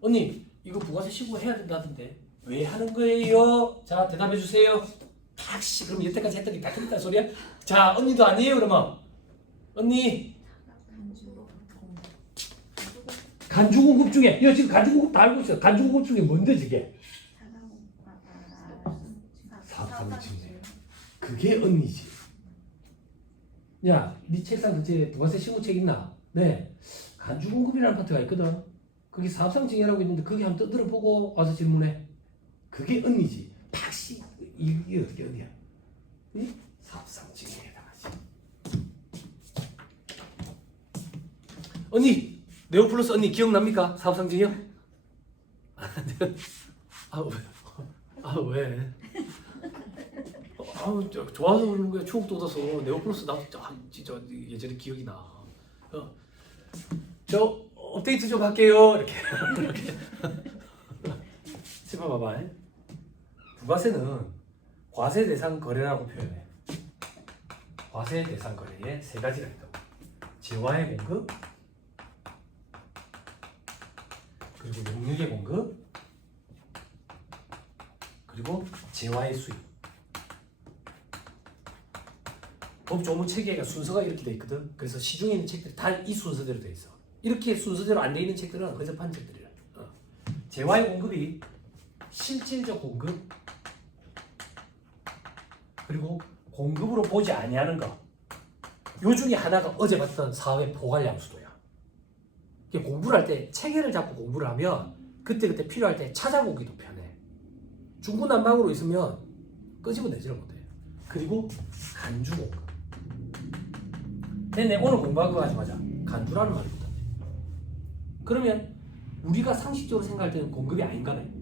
언니, 이거 부가세 신고해야 된다던데 왜 하는 거예요? 자, 대답해 주세요. 탁씨, 그럼 여태까지 했던 게 다 틀렸다는 소리야? 자, 언니도 아니에요, 그러면. 언니, 간주공급 중에, 이거 지금 간주공급 다 알고 있어요. 간주공급 중에 뭔데, 저게? 사업상증네. 그게 언니지. 야, 네 책상 그때 부가세 신고책 있나? 네. 간주공급이라는 파트가 있거든. 그게 사업상증이라고 있는데 그게 한번 들어보고 와서 질문해. 그게 언니지. 팍씨 이게 어떻게 언니야? 응? 사업상증에 해당하지. 언니 네오플러스 언니 기억납니까? 사업상증이요? 아 왜? 아 왜? 좋아서 그러는 거야. 추억 돋아서 네오플러스 나도 진짜 예전에 기억이 나. 저 업데이트 좀 할게요. 이렇게 이렇게. 짚어 봐봐. 부가세는 과세 대상 거래라고 표현해. 과세 대상 거래에 세 가지가 있다고. 재화의 공급, 그리고 용역의 공급, 그리고 재화의 수입. 법조문 체계가 순서가 이렇게 돼 있거든. 그래서 시중에 있는 책들이 다 이 순서대로 돼 있어. 이렇게 순서대로 안 돼 있는 책들은 허접한 책들이야. 재화의 공급이 실질적 공급, 그리고 공급으로 보지 아니하는 거. 요 중에 하나가 어제 봤던 사업의 포괄량수도야. 공부를 할 때 체계를 잡고 공부를 하면 그때그때 필요할 때 찾아보기도 편해. 중구난방으로 있으면 끄집어내지를 못해. 그리고 간주 공급. 내 오늘 공부하고 하지 마자. 간주라는 말이 있다. 그러면 우리가 상식적으로 생각할 때는 공급이 아닌가네.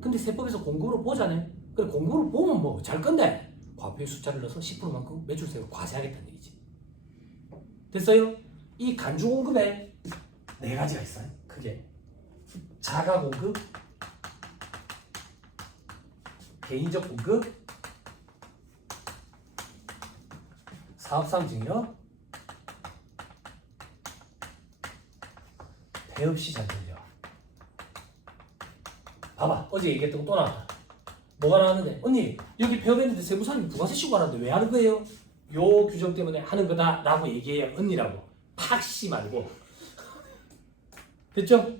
근데 세법에서 공급으로 보자네. 그래 공급으로 보면 뭐 잘 건데 과표의 숫자를 넣어서 10%만큼 매출세를 과세하겠다는 얘기지. 됐어요? 이 간주 공급에 네 가지가 있어요. 크게 자가 공급, 개인적 공급, 사업상증이요, 폐업시장이요. 봐봐, 어제 얘기했던 거 또 나왔다. 뭐가 나왔는데, 언니 여기 폐업했는데 세무사님이 부가세 신고 안 하는데 왜 하는 거예요? 요 규정 때문에 하는 거다 라고 얘기해야 언니라고. 팍씨 말고. 됐죠?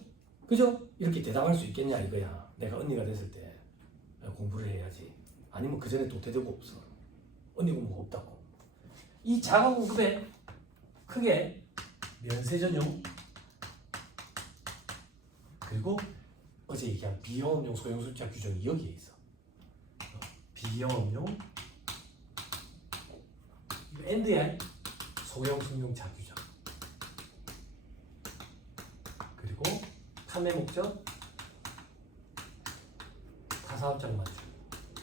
그죠? 이렇게 대답할 수 있겠냐 이거야. 내가 언니가 됐을 때 공부를 해야지. 아니면 그 전에 도태되고 없어. 언니 공부가 없다고. 이 자가 공급에 크게 면세 전용 그리고 어제 얘기한 비영업용 소형 숫자 규정이 여기에 있어. 비영업용 NDI 소형 승용차 규정 그리고 판매 목적 타사업장 맞춤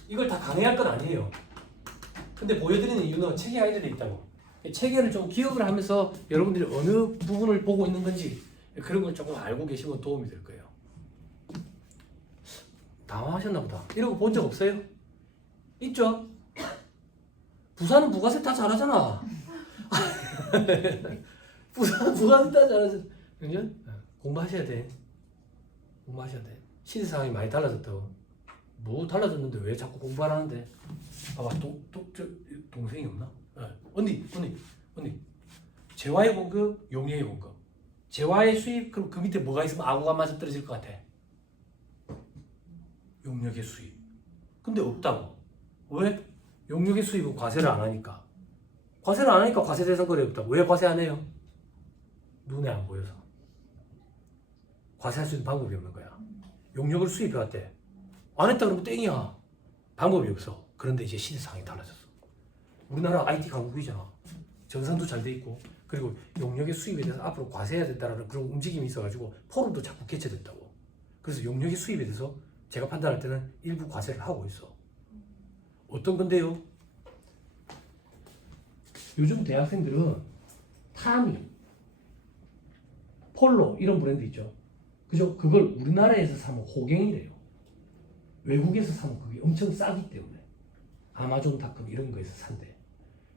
이걸 다 강의할 건 아니에요. 근데 보여드리는 이유는 체계 가이드에 있다고. 체계를 좀 기억을 하면서 여러분들이 어느 부분을 보고 있는 건지 그런 걸 조금 알고 계시면 도움이 될 거예요. 당황하셨나 보다. 이런 거 본 적 없어요? 있죠? 부산은 부가세 다 잘하잖아. 부산은 부가세 다 잘하잖아. 그죠? 공부하셔야 돼. 공부하셔야 돼. 시대 상황이 많이 달라졌다고. 뭐 달라졌는데 왜 자꾸 공부하라는데? 봐봐, 동생이 없나? 네. 언니. 재화의 공급, 용역의 공급. 재화의 수입, 그럼 그 밑에 뭐가 있으면 아구가 맞아 떨어질 것 같아? 용역의 수입. 근데 없다고. 왜? 용역의 수입은 과세를 안 하니까. 과세를 안 하니까 과세 대상 거래 없다고. 왜 과세 안 해요? 눈에 안 보여서. 과세할 수 있는 방법이 없는 거야. 용역을 수입해왔대. 안 했다 그러면 땡이야. 방법이 없어. 그런데 이제 시대 상황이 달라졌어. 우리나라 IT 강국이잖아. 정산도 잘 돼 있고 그리고 용역의 수입에 대해서 앞으로 과세해야 된다는 그런 움직임이 있어가지고 포럼도 자꾸 개최됐다고. 그래서 용역의 수입에 대해서 제가 판단할 때는 일부 과세를 하고 있어. 어떤 건데요? 요즘 대학생들은 타미, 폴로 이런 브랜드 있죠. 그죠? 그걸 우리나라에서 사면 호갱이래요. 외국에서 사면 그게 엄청 싸기 때문에 아마존닷컴 이런 거에서 산대.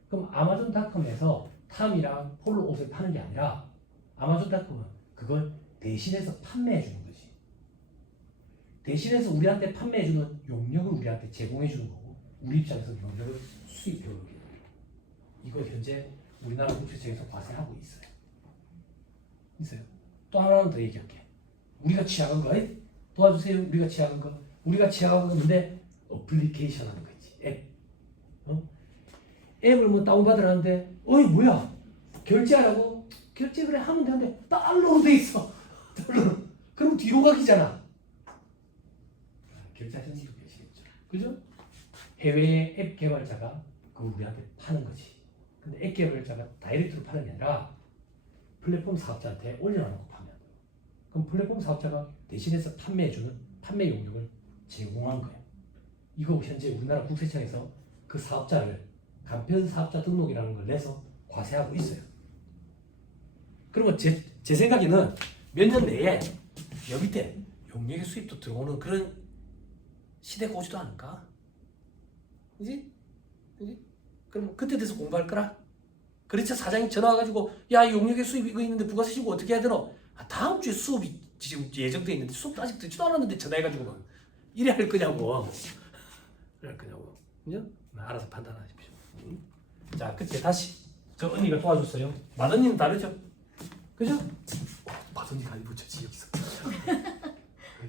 그럼 아마존닷컴에서 탐이랑 폴로 옷을 파는 게 아니라 아마존닷컴은 그걸 대신해서 판매해 주는 거지. 대신해서 우리한테 판매해 주는 용역을 우리한테 제공해 주는 거고 우리 입장에서 용역을 수입해 오는 거예요. 이거 현재 우리나라 국세청에서 과세하고 있어요. 또 하나는 더 얘기할게. 우리가 취약한 거 도와주세요. 우리가 취약한 거. 우리가 취약한 건데 어플리케이션 하는 거지. 앱. 앱을 뭐 다운받으라는데 어이 뭐야 결제하라고 결제 그래 하면 되는데 달러로 돼 있어. 달러로. 그럼 뒤로 가기잖아. 결제하시는 분도 계시겠죠. 그죠? 해외의 앱 개발자가 그걸 우리한테 파는 거지. 근데 앱 개발자가 다이렉트로 파는 게 아니라 플랫폼 사업자한테 올려놓고 파면 그럼 플랫폼 사업자가 대신해서 판매해주는 판매 용역을 제공한 거예요. 이거 현재 우리나라 국세청에서 그 사업자를 간편 사업자 등록이라는 걸 내서 과세하고 있어요. 그러면 제 생각에는 몇 년 내에 여기 때 용역의 수입도 들어오는 그런 시대가 오지도 않을까? 그지? 그럼 그때 돼서 공부할 거라? 그렇죠. 사장이 전화 와가지고 야 용역의 수입 이거 있는데 부가세 신고 어떻게 해야 되노? 다음 주에 수업이 지금 예정돼 있는데 수업도 아직 듣지도 않았는데 전화해가지고 이래 할 거냐고. 이래 할 거냐고. 그죠? 알아서 판단하십시오. 자, 그때 다시 저 언니가 도와줬어요. 맏언니는 다르죠? 그죠? 맏언니가 아니 붙였지 여기서.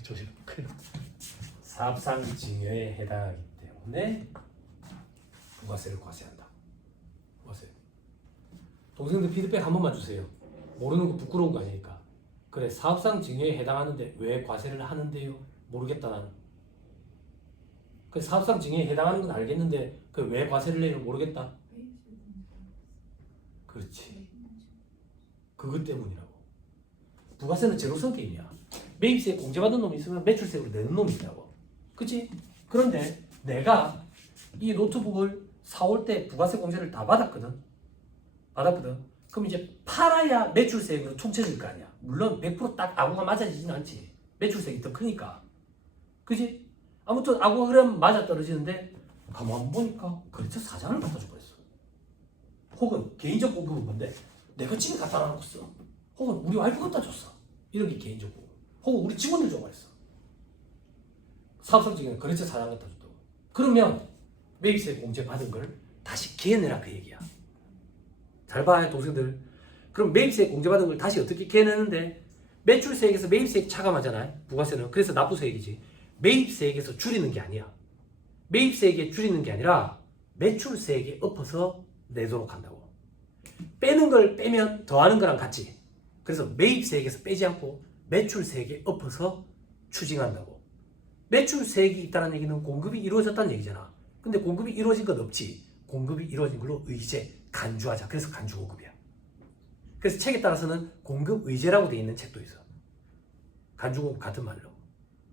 조심. 사업상 증여에 해당하기 때문에 부가세를 과세한다. 부가세. 동생들 피드백 한 번만 주세요. 모르는 거 부끄러운 거 아니니까. 그래 사업상 증여에 해당하는데 왜 과세를 하는데요? 모르겠다 나는. 그 사업상 증여에 해당하는 건 알겠는데 그 왜 과세를 내는 모르겠다. 그렇지. 그것 때문이라고. 부가세는 제로섬 게임이야. 매입세 공제받은 놈이 있으면 매출세로 내는 놈이 있다고. 그치? 그런데 내가 이 노트북을 사올 때 부가세 공제를 다 받았거든. 그럼 이제 팔아야 매출세액으로 퉁쳐질 거 아니야. 물론 100% 딱 아구가 맞아지지는 않지. 매출세액이 더 크니까. 그치? 아무튼 아구가 그러면 맞아 떨어지는데 가만 보니까 거래처 사장을 갖다 줘버렸어. 혹은 개인적 공급은 뭔데? 내가 집에 갖다 놔놓고 써. 혹은 우리 와이프 갖다 줬어. 이런 게 개인적 공급. 혹은 우리 직원들 줘버렸어. 사업성 증여는 거래처 사장 갖다 줬다고. 그러면 매입세 공제 받은 걸 다시 개내라 그 얘기야. 잘 봐, 동생들. 그럼 매입세 공제받은 걸 다시 어떻게 개내는데 매출세액에서 매입세액 차감하잖아요. 부가세는. 그래서 납부세액이지. 매입세액에서 줄이는 게 아니야. 매입세액에 줄이는 게 아니라 매출세액에 엎어서 내도록 한다고. 빼는 걸 빼면 더하는 거랑 같지. 그래서 매입세액에서 빼지 않고 매출세액에 엎어서 추징한다고. 매출세액이 있다는 얘기는 공급이 이루어졌다는 얘기잖아. 근데 공급이 이루어진 건 없지. 공급이 이루어진 걸로 의제, 간주하자. 그래서 간주공급이야. 그래서 책에 따라서는 공급의제라고 되어 있는 책도 있어. 간주공급 같은 말로.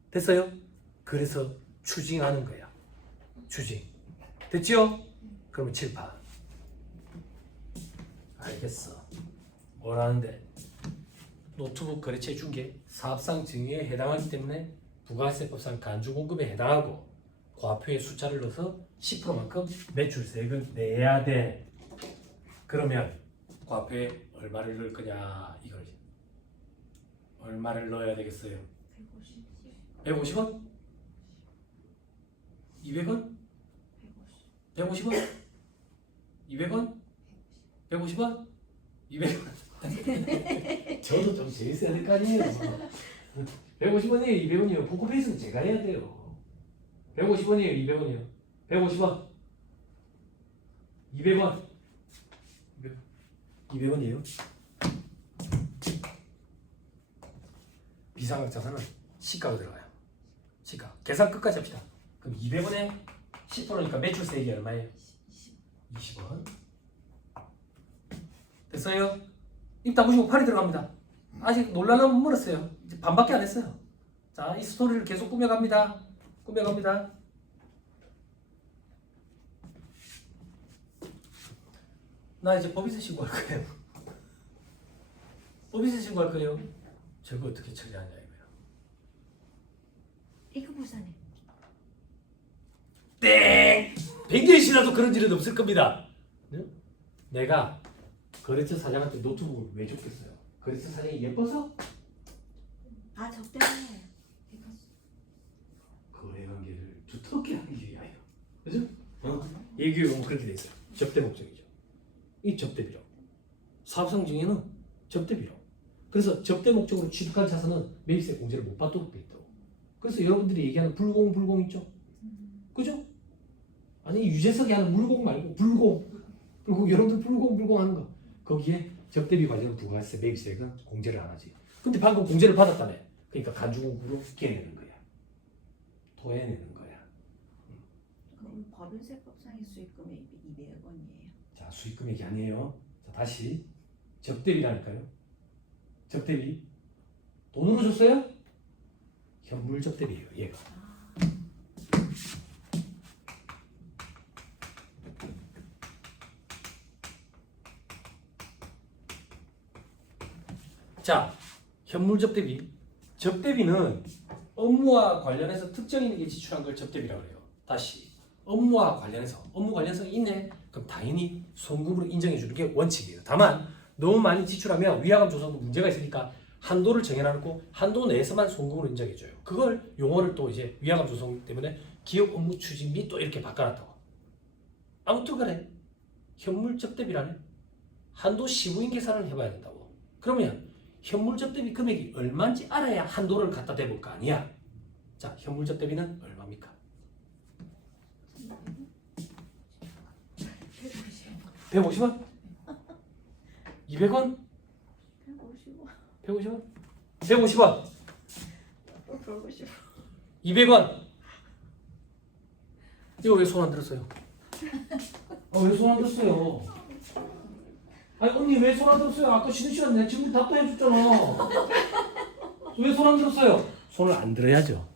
됐어요? 그래서 추징하는 거야. 추징. 됐죠? 그러면 칠판. 알겠어. 뭐라는데? 노트북 거래처에 준 게 사업상 증여에 해당하기 때문에 부가세법상 간주공급에 해당하고 과표의 숫자를 넣어서 10%만큼 매출세액을 내야 돼. 그러면 과표에 얼마를 넣을 거냐 이거지. 얼마를 넣어야 되겠어요? 150원? 200원? 150원? 200원? 150원? 200원? 저도 좀 재밌어야 될 거 아니에요. 150원이에요? 200원이에요? 포커페이스는 제가 해야 돼요. 150원이에요? 200원이에요? 150원? 200원? 200원이에요? 비상각자산은 시가가 들어가요. 시가. 계산 끝까지 합시다. 그럼 200원에 10%니까 매출세액이 얼마예요? 20원. 됐어요? 입 다무시고 팔이 들어갑니다. 아직 논란은 멀었어요. 이제 반밖에 안 했어요. 자, 이 스토리를 계속 꾸며갑니다. 꾸며갑니다. 나 이제 법인세 신고할 거예요. 법인세 신고할 거예요. 저거 어떻게 처리하냐 이거야. 이거 보자네. 땡! 100년 지나도 그런 일은 없을 겁니다. 응? 내가 거래처 사장한테 노트북을 왜 줬겠어요? 거래처 사장이 예뻐서? 아, 저 때문에. 거래관계를 두텁게 하기 위하여. 그죠? 예규용은 그렇게 돼 있어요. 접대 목적이죠. 이 접대비록. 사업상 증여는 접대비록. 그래서 접대 목적으로 취득한 자산은 매입세 공제를 못 받도록 돼 있다고. 그래서 여러분들이 얘기하는 불공 있죠? 그죠? 아니 유재석이 하는 물공 말고 불공 여러분들 불공 하는 거 거기에 접대비 관련 부가세 매입세액은 공제를 안 하지. 근데 방금 공제를 받았다며. 그러니까 간주공급으로 깨내는 거야. 토해내는 거야. 그럼 법인세법상의 수익금이 200원이에요. 자, 수익금액이 아니에요. 자, 다시 접대비라니까요. 접대비 돈으로 줬어요? 현물 접대비예요. 얘가. 자, 현물 접대비. 접대비는 업무와 관련해서 특정인에게 지출한 걸 접대비라고 해요. 다시 업무와 관련해서 업무 관련성이 있네. 그럼 당연히 송금으로 인정해 주는 게 원칙이에요. 다만 너무 많이 지출하면 위화감 조성도 문제가 있으니까 한도를 정해놔놓고 한도 내에서만 송금으로 인정해줘요. 그걸 용어를 또 이제 위화감 조성 때문에 기업 업무 추진 및 또 이렇게 바꿔놨다고. 아무튼 간에 현물 접대비라는 한도 시부인 계산을 해봐야 된다고. 그러면 현물 접대비 금액이 얼마인지 알아야 한도를 갖다 대볼 거 아니야. 자, 현물 접대비는 얼마입니까? 150원? 200원? 150원? 150원? 200원? 이거 왜 손 안 들었어요? 왜 손 안 들었어요? 아니 언니 왜 손 안 들었어요? 아까 쉬는 시간 내 친구 답변해줬잖아. 왜 손 안 들었어요? 손을 안 들어야죠.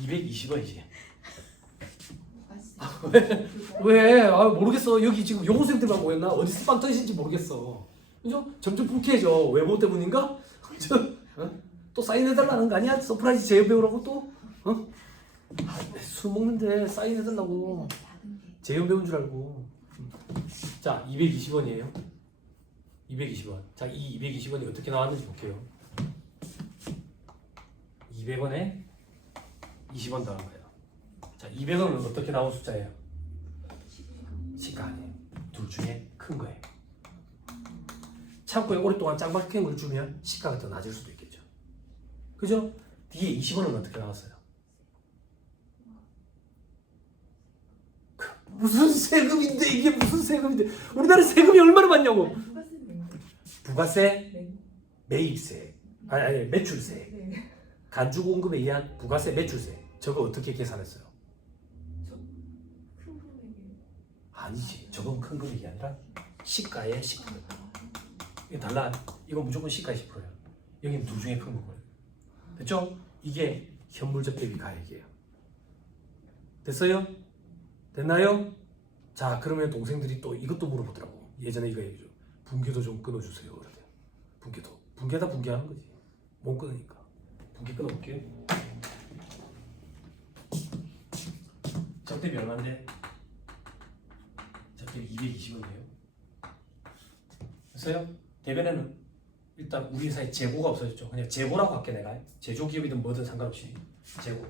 220원이지. 왜? 모르겠어. 여기 지금 여고생들만 모였나? 어디서 빵 터지신지 모르겠어. 그죠? 점점 불쾌해져. 외모 때문인가? 그죠? 또 사인해달라는 거 아니야? 서프라이즈 제휴 배우라고 또? 술 먹는데 사인해달라고. 제휴 배운 줄 알고. 자, 220원이에요. 220원. 자, 이 220원이 어떻게 나왔는지 볼게요. 200원에 20원 더한 거예요. 자, 200원은 어떻게 나온 숫자예요? 시가 아니에요. 둘 중에 큰 거예요. 창고에 오랫동안 짱 박힌 걸 주면 시가가 더 낮을 수도 있겠죠. 그죠? 뒤에 20원은 어떻게 나왔어요? 무슨 세금인데 이게 무슨 세금인데 우리나라 세금이 얼마나 많냐고. 부가세, 매입세, 아니 매출세, 네. 간주 공급에 의한 부가세, 매출세. 저거 어떻게 계산했어요? 큰 금액이 아니지. 저건 큰 금액이 아니라 시가의 10%. 이게 달라. 이건 무조건 시가의 10%예요. 여기는 둘 중에 큰 거고요. 됐죠? 이게 현물적 대비 가액이에요. 됐어요? 됐나요? 자, 그러면 동생들이 또 이것도 물어보더라고. 예전에 이거 얘기죠. 분계도 좀 끊어주세요. 그러대. 분계도. 분계다 분계하는 거지. 못 끊으니까. 분계 끊어볼게요. 적대비 얼마인데? 적대비 220원이에요. 됐어요? 대변에는 일단 우리 회사에 재고가 없어졌죠. 그냥 재고라고 할게 내가. 제조기업이든 뭐든 상관없이 재고.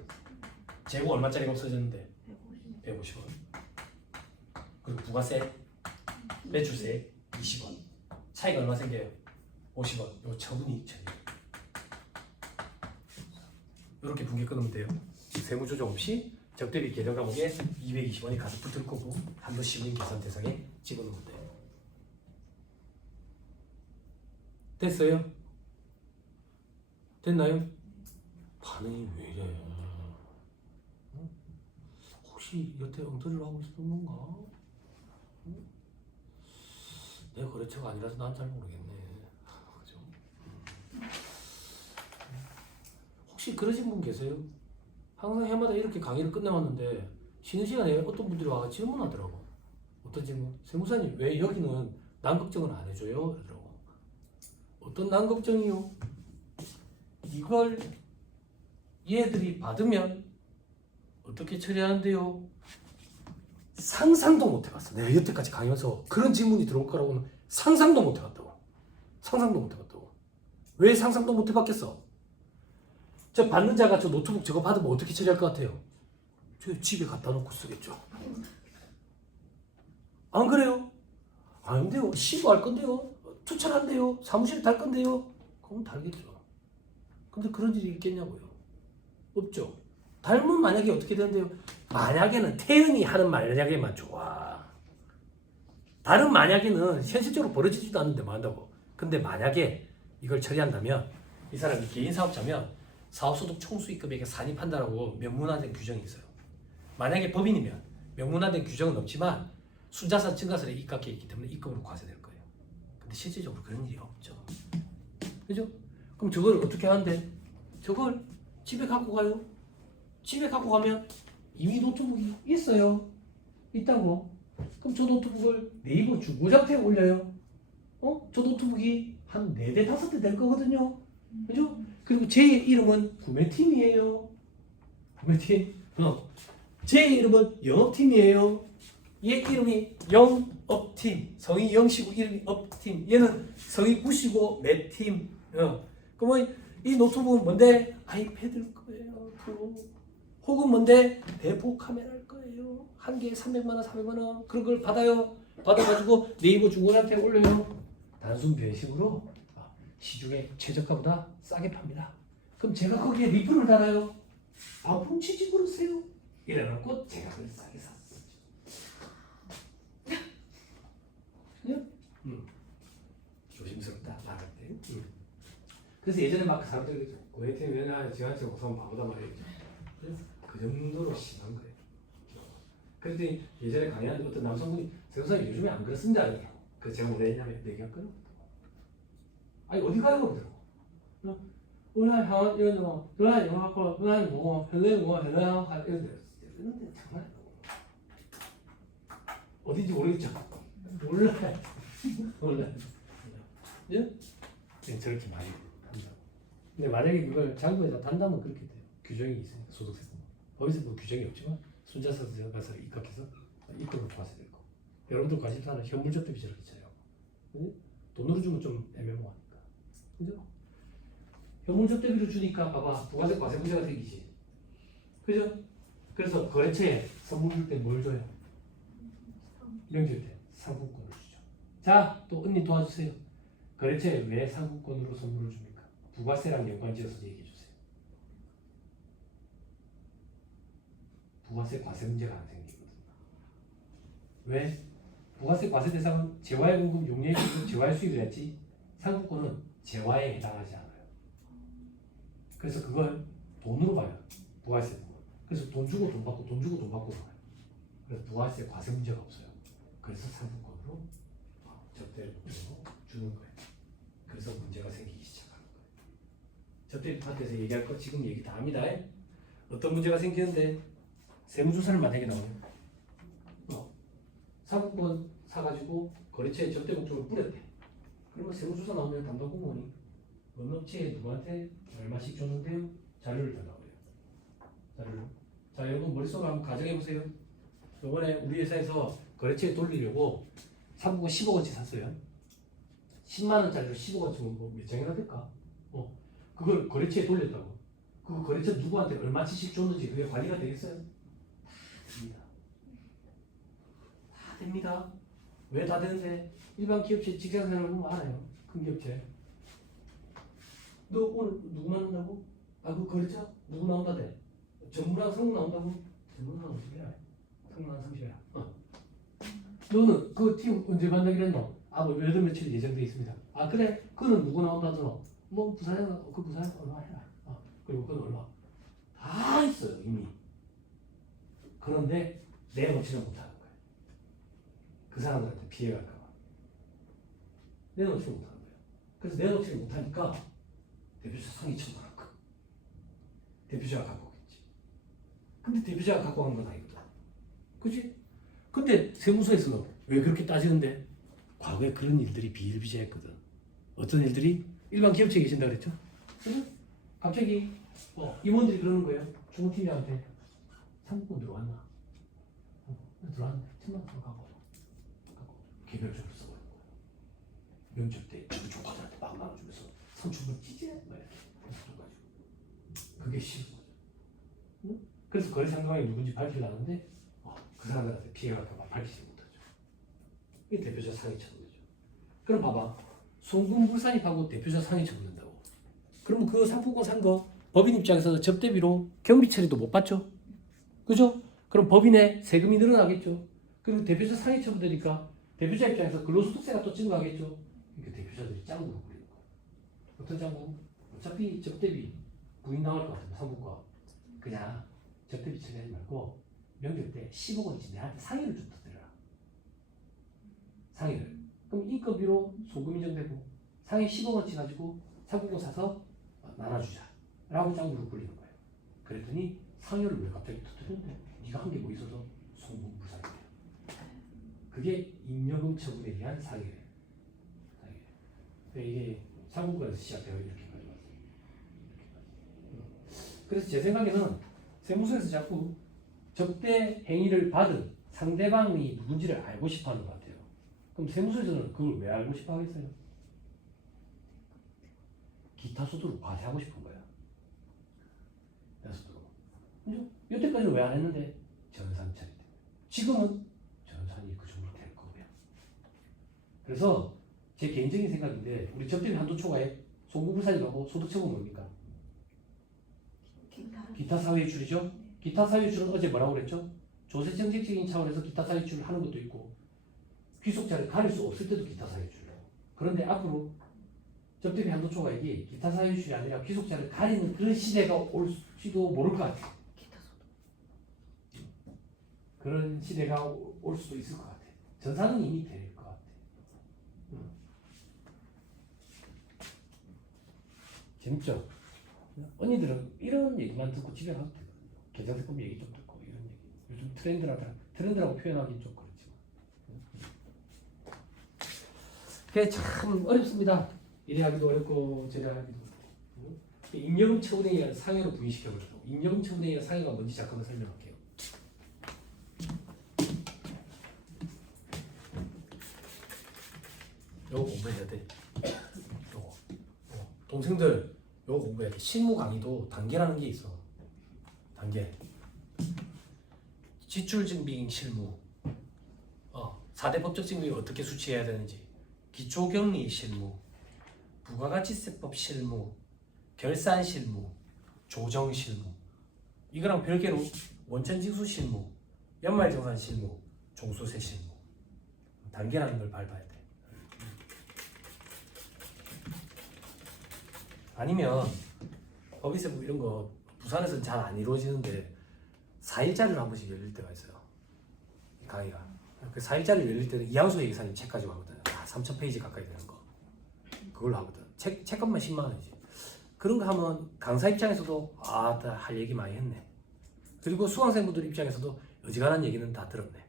재고 얼마짜리가 없어졌는데? 150원. 그리고 부가세, 매출세 20원. 차이가 얼마 생겨요? 50원. 요 처분이 2,000원. 이렇게 분계 끊으면 돼요. 세무조정 없이 적대비 계정 과목에 220원이 가득 붙을 거고 한도 10인 계산 대상에 집어넣으면 돼요. 됐어요? 됐나요? 반응이 왜 이래? 응? 혹시 여태 엉터리를 하고 있었던 건가? 응? 내 거래처가 아니라서 난 잘 모르겠네. 그죠? 혹시 그러신 분 계세요? 항상 해마다 이렇게 강의를 끝내왔는데 쉬는 시간에 어떤 분들이 와서 질문하더라고. 어떤 질문? 세무사님 왜 여기는 난 걱정을 안 해줘요? 이러더라고. 어떤 난 걱정이요? 이걸 얘들이 받으면 어떻게 처리하는데요? 상상도 못 해봤어. 내가 여태까지 강의하면서 그런 질문이 들어올 거라고는 상상도 못 해봤다고. 상상도 못 해봤다고. 왜 상상도 못 해봤겠어? 저 받는 자가 저 노트북 저거 받으면 어떻게 처리할 것 같아요? 저 집에 갖다 놓고 쓰겠죠. 안 그래요? 아닌데요. 시도할 건데요. 추천한대요. 사무실에 달 건데요. 그럼 달겠죠. 근데 그런 일이 있겠냐고요. 없죠. 닮으면 만약에 어떻게 되는데요? 만약에는 태연이 하는 만약에만 좋아. 다른 만약에는 현실적으로 벌어지지도 않는데 뭐 한다고. 근데 만약에 이걸 처리한다면 이 사람이 개인 사업자면 사업소득 총수익금액에 산입한다라고 명문화된 규정이 있어요. 만약에 법인이면 명문화된 규정은 없지만 순자산 증가세에 입각해 있기 때문에 입금으로 과세될 거예요. 근데 실질적으로 그런 일이 없죠. 그죠? 그럼 저걸 어떻게 하는데? 저걸 집에 갖고 가요. 집에 갖고 가면 이미 노트북이 있어요. 있다고. 그럼 저 노트북을 네이버 중고장터에 올려요. 저 노트북이 한 4대, 5대 될 거거든요. 그죠? 그리고 제 이름은 구매팀이에요. 구매팀. 제 이름은 영업팀이에요. 얘 이름이 영업팀. 성이 영시고 이름이 업팀. 얘는 성이 구시고 매팀. 그러면 이 노트북은 뭔데? 아이패드일 거예요. 혹은 뭔데? 대포 카메라일 거예요. 한 개에 300만 원, 400만 원. 그런 걸 받아요. 받아가지고 네이버 중고장터에 올려요. 단순 변심으로 시중에 최저가보다 싸게 팝니다. 그럼 제가 거기에 리플을 달아요. 훔치지 그러세요. 이래놓고 제가 그걸 싸게 샀어요. 조심스럽다 말할 때. 그래서 예전에 막 사람들이 고해팀 왜냐 지한테 고소하면 바보다 말이죠. 그 정도로 심한 거예요. 그런데 예전에 강의한 어떤 남성분이 세상에 요즘에 안 그렇습니다. 그 제가 뭐라 했냐면 얘기할까요? 아니 어디 가요 그러더라고. 우리나라 향원 이런 거, 우리나라 영화 거, 우리나라 뭐 헬레 뭐 헬레 영화 이런 데 이런데 장난 아니고 어딘지 모르겠죠. 몰라요. 몰라요. 예? 저렇게 많이 한다. 근데 만약에 그걸 장부에다 단다면 그렇게 돼요. 규정이 있어요. 소득세법. 거기서도 규정이 없지만 순자산세에 가서 입각해서 입금을 과세될 거. 여러분들 관심사 하는 현물적 대비 저렇게 쳐요. 돈으로 주면 좀 애매모호하니까. 그죠? 현물적 대비로 주니까 봐봐 부가세 과세 문제가 생기지. 그죠? 그래서 거래처에 선물 줄 때 뭘 줘요? 명절 때 상품권을 주죠. 자, 또 언니 도와주세요. 거래처에 왜 상품권으로 선물을 줍니까? 부가세랑 연관지어서 얘기해 주세요. 부가세 과세 문제가 안 생기거든. 왜? 부가세 과세 대상은 재화의 공급, 용료의 공급, 재화의 수입을 했지 상품권은 재화에 해당하지 않아요. 그래서 그걸 돈으로 봐요. 부가세 부분. 그래서 돈 주고 돈 받고 돈 주고 돈 받고 봐요. 그래서 부가세 과세 문제가 없어요. 그래서 상품권으로 접대를 주는 거예요. 그래서 문제가 생기기 시작하는 거예요. 접대 파트에서 얘기할 거 지금 얘기 다 합니다. 어떤 문제가 생기는데 세무조사를 만약에 나와요. 상품권 사가지고 거래처에 접대 목적으로 뿌렸대. 그러면 세무조사 나오면 담당 공무원이 어느 업체에 누구한테 얼마씩 줬는데요? 자료를 달라고 해요. 자료를. 자, 여러분 머릿속으로 한번 가정해보세요. 요번에 우리 회사에서 거래처에 돌리려고 상품권 10억원치 샀어요. 10만원짜리로 10억원치면 몇 장이나 될까? 그걸 거래처에 돌렸다고. 그 거래처 누구한테 얼마씩 줬는지 그게 관리가 되겠어요? 다 됩니다. 다 됩니다. 왜 다 되는데? 일반 기업체 직장생활을 보면 알아요. 큰 기업체. 너 오늘 누구 나온다고? 그 거래처? 누구 나온다대? 전무랑 상무 나온다고? 전무랑 30회야. 상무랑 30회야. 너는 그 팀 언제 만나기로 했노? 뭐 몇 월 며칠 예정돼 있습니다. 그래? 그는 누구 나온다더노? 뭐 부사장, 그 부사장 얼마 해라. 그리고 그건 얼마? 다 있어요 이미. 그런데 내 노출을 못하는 거예요. 그 사람들한테 피해갈까봐. 내 노출을 못하는 거예요. 그래서 내 노출을 못하니까 대표자 상위 처분한 거. 대표자가 갖고 오겠지. 근데 대표자가 갖고 간 건 아니거든. 그치? 근데 세무서에서는 왜 그렇게 따지는데? 과거에 그런 일들이 비일비재했거든. 어떤 일들이? 일반 기업체에 계신다 그랬죠? 갑자기 임원들이 그러는 거예요. 중국팀장한테 상품권 들어왔나? 들어왔네. 1000만 원 갖고 개별적으로 써버린 거예요. 면접 때 자기 조카들한테 막 나눠주면서 3천만 찌재? 막 이렇게 해가지고 그게 싫은 거죠. 응? 그래서 거래 상대방이 누군지 밝히려는데 그 사람들한테 피해가 갈까 봐 밝히지 못하죠. 이게 대표자 상위 처분이죠. 그럼 봐봐. 송금불산입하고 대표자 상위 처분된다고. 그러면 그 상품권 산 거 법인 입장에서 접대비로 경비 처리도 못 받죠. 그죠? 그럼 법인의 세금이 늘어나겠죠. 그리고 대표자 상위 처분되니까 대표자 입장에서 근로소득세가 또 증가하겠죠. 그러니까 대표자들이 짱구로 부리는 거예요. 어떤 짱구? 어차피 접대비 부인 나올 것 같으면 상품권 그냥 접대비 처리하지 말고 명절 때 10억원치 내한테 상해를 좀 터뜨려라. 상해를. 그럼 인건비로 소금 인정되고 상해 10억원치 가지고 상품권 사서 나눠주자 라고 짱구로 불리는 거예요. 그랬더니 상해를 왜 갑자기 터뜨렸는데 네가 한 게 뭐 있어서 송금불산이에요. 그게 임여금 처분에 의한 상해예요. 이게 상품권에서 시작되어 이렇게 가져왔어요. 그래서 제 생각에는 세무서에서 자꾸 접대 행위를 받은 상대방이 누군지를 알고 싶어 하는 것 같아요. 그럼 세무서에서는 그걸 왜 알고 싶어 하겠어요? 기타 소득을 과세하고 싶은 거야. 여섯도. 여태까지는 왜 안 했는데? 전산 처리 때문에. 지금은 전산이 그 정도 될 거고요. 그래서 제 개인적인 생각인데 우리 접대비 한도 초과에 송금불산이라고 소득처분 뭡니까? 기타 사회유출이죠? 기타 사회유출은 어제 뭐라고 그랬죠? 조세정책적인 차원에서 기타 사회유출을 하는 것도 있고 귀속자를 가릴 수 없을 때도 기타 사회유출이라고. 그런데 앞으로 접대비 한도 초과액이 기타 사회유출이 아니라 귀속자를 가리는 그런 시대가 올지도 모를 것 같아요. 그런 시대가 올 수도 있을 것 같아요. 전산은 이미 될 것 같아요. 재밌죠? 언니들은 이런 얘기만 듣고 집에 가도 되거든요. 계좌세법 얘기 좀 듣고 이런 얘기. 요즘 트렌드라고 표현하기는 좀 그렇지만. 그게 참 어렵습니다. 이래 하기도 어렵고 저래 하기도 어렵고. 임여금 처분행위를 상해로 부인시켜버렸고 임여금 처분행위가 상해가 뭔지 잠깐만 설명할게요. 요거 공부해야 돼. 요거. 동생들 요거 공부해야 돼. 실무 강의도 단계라는 게 있어. 단계. 지출증빙 실무. 4대 법적 증빙을 어떻게 수취해야 되는지. 기초격리 실무. 부가가치세법 실무. 결산 실무. 조정 실무. 이거랑 별개로 원천징수 실무. 연말정산 실무. 종소세 실무. 단계라는 걸 밟아야 돼. 아니면 법인세 뭐 이런 거 부산에서는 잘 안 이루어지는데 4일짜리로 한 번씩 열릴 때가 있어요. 강의가. 그 4일짜리 열릴 때는 이항수 회계사님 책 가지고 하거든. 3,000페이지 가까이 되는 거. 그걸로 하거든. 책값만 10만 원이지. 그런 거 하면 강사 입장에서도 할 얘기 많이 했네. 그리고 수강생분들 입장에서도 어지간한 얘기는 다 들었네.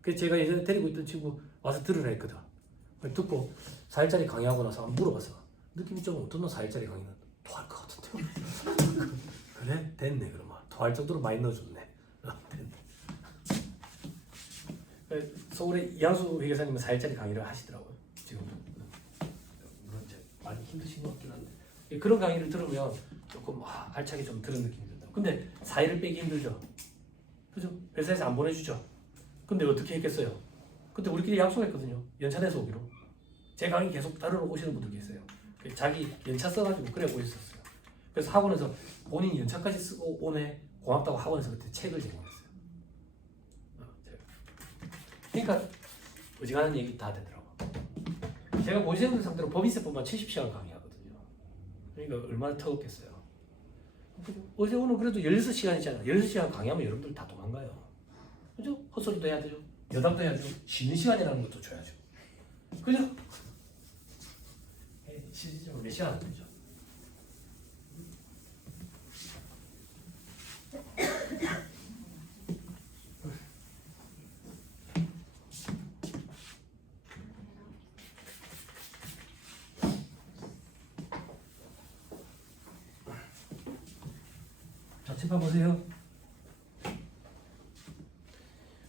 그래서 제가 예전에 데리고 있던 친구 와서 들으라 했거든. 듣고 4일짜리 강의하고 나서 한번 물어봤어. 느낌이 좀 어떤 4일짜리 강의는 토할 것 같은데. 그래? 됐네 그러면. 토할 정도로 많이 넣어줬네. 됐네. 서울에 이항수 회계사님은 4일짜리 강의를 하시더라고요. 지금 물론 이제 많이 힘드신 것 같긴 한데 그런 강의를 들으면 조금 알차게 좀 들은 느낌이 든다. 근데 4일을 빼기 힘들죠. 그죠? 회사에서 안 보내주죠. 근데 어떻게 했겠어요? 그때 우리끼리 약속했거든요. 연차 내서 오기로. 제 강의 계속 따르러 오시는 분들 계세요. 자기 연차 써가지고 그래 오셨었어요. 그래서 학원에서 본인 연차까지 쓰고 오네 고맙다고 학원에서 그때 책을 제공했어요. 그러니까 어지간한 얘기 다 되더라고. 제가 모의생들 상대로 법인세법만 70시간 강의하거든요. 그러니까 얼마나 터없겠어요. 어제 오늘 그래도 16시간이잖아. 16시간 강의하면 여러분들 다 도망가요. 그죠? 헛소리도 해야 되죠. 여담도 해야죠. 쉬는 시간이라는 것도 줘야죠. 그죠? 쉬는 몇 시간 안 되죠. 자, 칠판 보세요.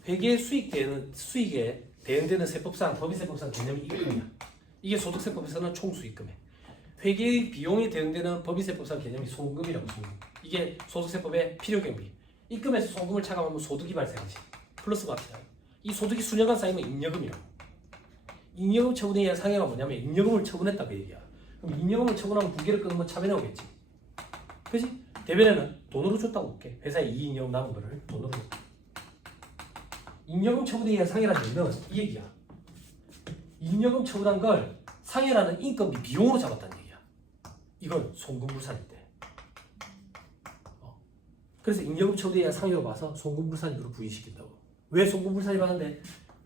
회계 수익에 대응되는 세법상 법인세법상 개념이 이금이야. 이게 소득세법에서는 총수익금액. 회계의 비용에 대응되는 법인세법상 개념이 송금이라고 송금. 이게 소득세법의 필요경비. 입금에서 송금을 차감하면 소득이 발생하지. 플러스 값이다. 이 소득이 수년간 쌓이면 잉여금이라고. 잉여금 처분에 의한 상해가 뭐냐면 잉여금을 처분했다 그 얘기야. 그럼 잉여금을 처분하면 부계를 끊으면 차변에 오겠지. 그지? 대변에는 돈으로 줬다고 볼게. 회사에 이익잉여금 남은 거를 돈으로 줬다. 잉여금 처분에 의한 상해라는 얘기는 이 얘기야. 잉여금 처분한 걸 상해라는 인건비 비용으로 잡았다는 얘기야. 이건 송금불산인데. 그래서 잉여금 처분에 의한 상해로 봐서 송금불산으로 부인시킨다고. 왜 송금불산이 봤는데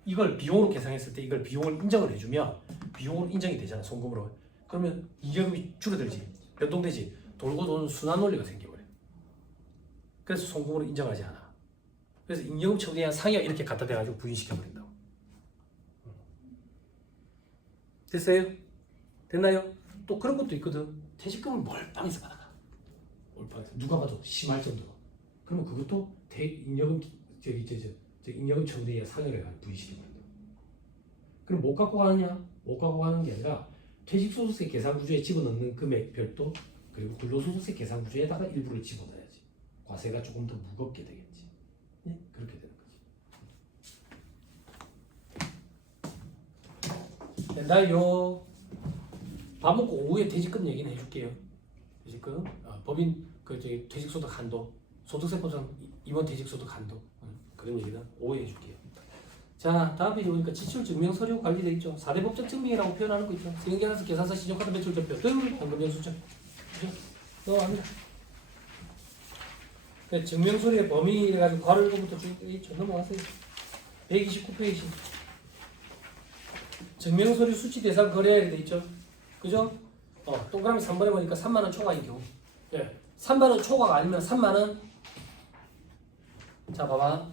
이걸 비용으로 계산했을 때 이걸 비용을 인정을 해주면 비용으로 인정이 되잖아. 송금으로. 그러면 잉여금이 줄어들지. 변동되지. 돌고 도는 순환 원리가 생겨버려. 그래서 송금으로 인정하지 않아. 그래서 잉여금 처분에 의한 상해가 이렇게 갖다 대가지고 부인시켜버린다고. 됐어요? 됐나요? 또 그런 것도 있거든. 퇴직금을 몰빵해서 받아가. 몰빵해서 누가 봐도 심할 정도로. 그러면 그것도 잉여금 잉여금 처분에 의한 상해를 해가지고 부인시켜버린다. 그럼 못 갖고 가느냐? 못 갖고 가는 게 아니라 퇴직소득세 계산구조에 집어넣는 금액 별도 그리고 근로소득세 계산구조에다가 일부를 집어넣어야지. 과세가 조금 더 무겁게 되겠지. 네? 그렇게 되는 거지. 됐나요? 밥 먹고 오후에 퇴직금 얘기는 해줄게요. 퇴직금, 법인 퇴직소득 한도, 소득세법상 임원 퇴직소득 한도 그런 얘기는 오후에 해줄게요. 자, 다음 페이지 보니까 지출증명서류 관리되어 있죠. 4대 법적 증명이라고 표현하는 거 있죠. 생계계산서, 계산서, 신용카드 매출전표 등 현금영수증. 그죠? 합니다. 증명서류의 범위 해가지고 괄호부터 쭉 있죠. 넘어가세요. 129페이지. 증명서류 수치 대상 거래액이 돼 있죠. 그죠? 동그라미 3번에 보니까 3만 원 초과인 경우. 예. 3만 원 초과가 아니면 3만 원. 자, 봐봐.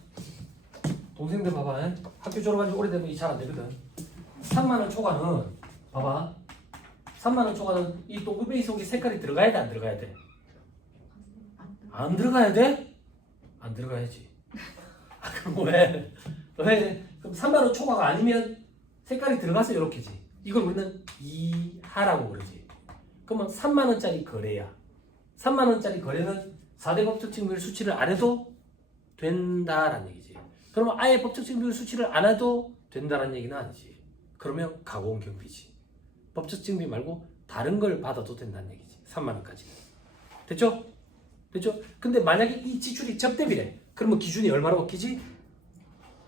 동생들 봐봐. 학교 졸업한 지 오래되면 이 잘 안 되거든. 3만 원 초과는 봐봐. 3만 원 초과는 이 동그라미 속에 색깔이 들어가야 돼, 안 들어가야 돼? 안 들어가야 돼? 안 들어가야지. 그럼 왜? 그럼 3만 원 초과가 아니면 색깔이 들어가서 이렇게지. 이걸 우리는 이하라고 그러지. 그러면 3만 원짜리 거래야. 3만 원짜리 거래는 4대 법적 증명일 수치를 안 해도 된다라는 얘기지. 그러면 아예 법적 증명일 수치를 안 해도 된다라는 얘기는 아니지. 그러면 가공 경비지. 법적 증명 말고 다른 걸 받아도 된다는 얘기지. 3만 원까지. 됐죠? 됐죠? 근데 만약에 이 지출이 접대비래. 그러면 기준이 얼마로 바뀌지?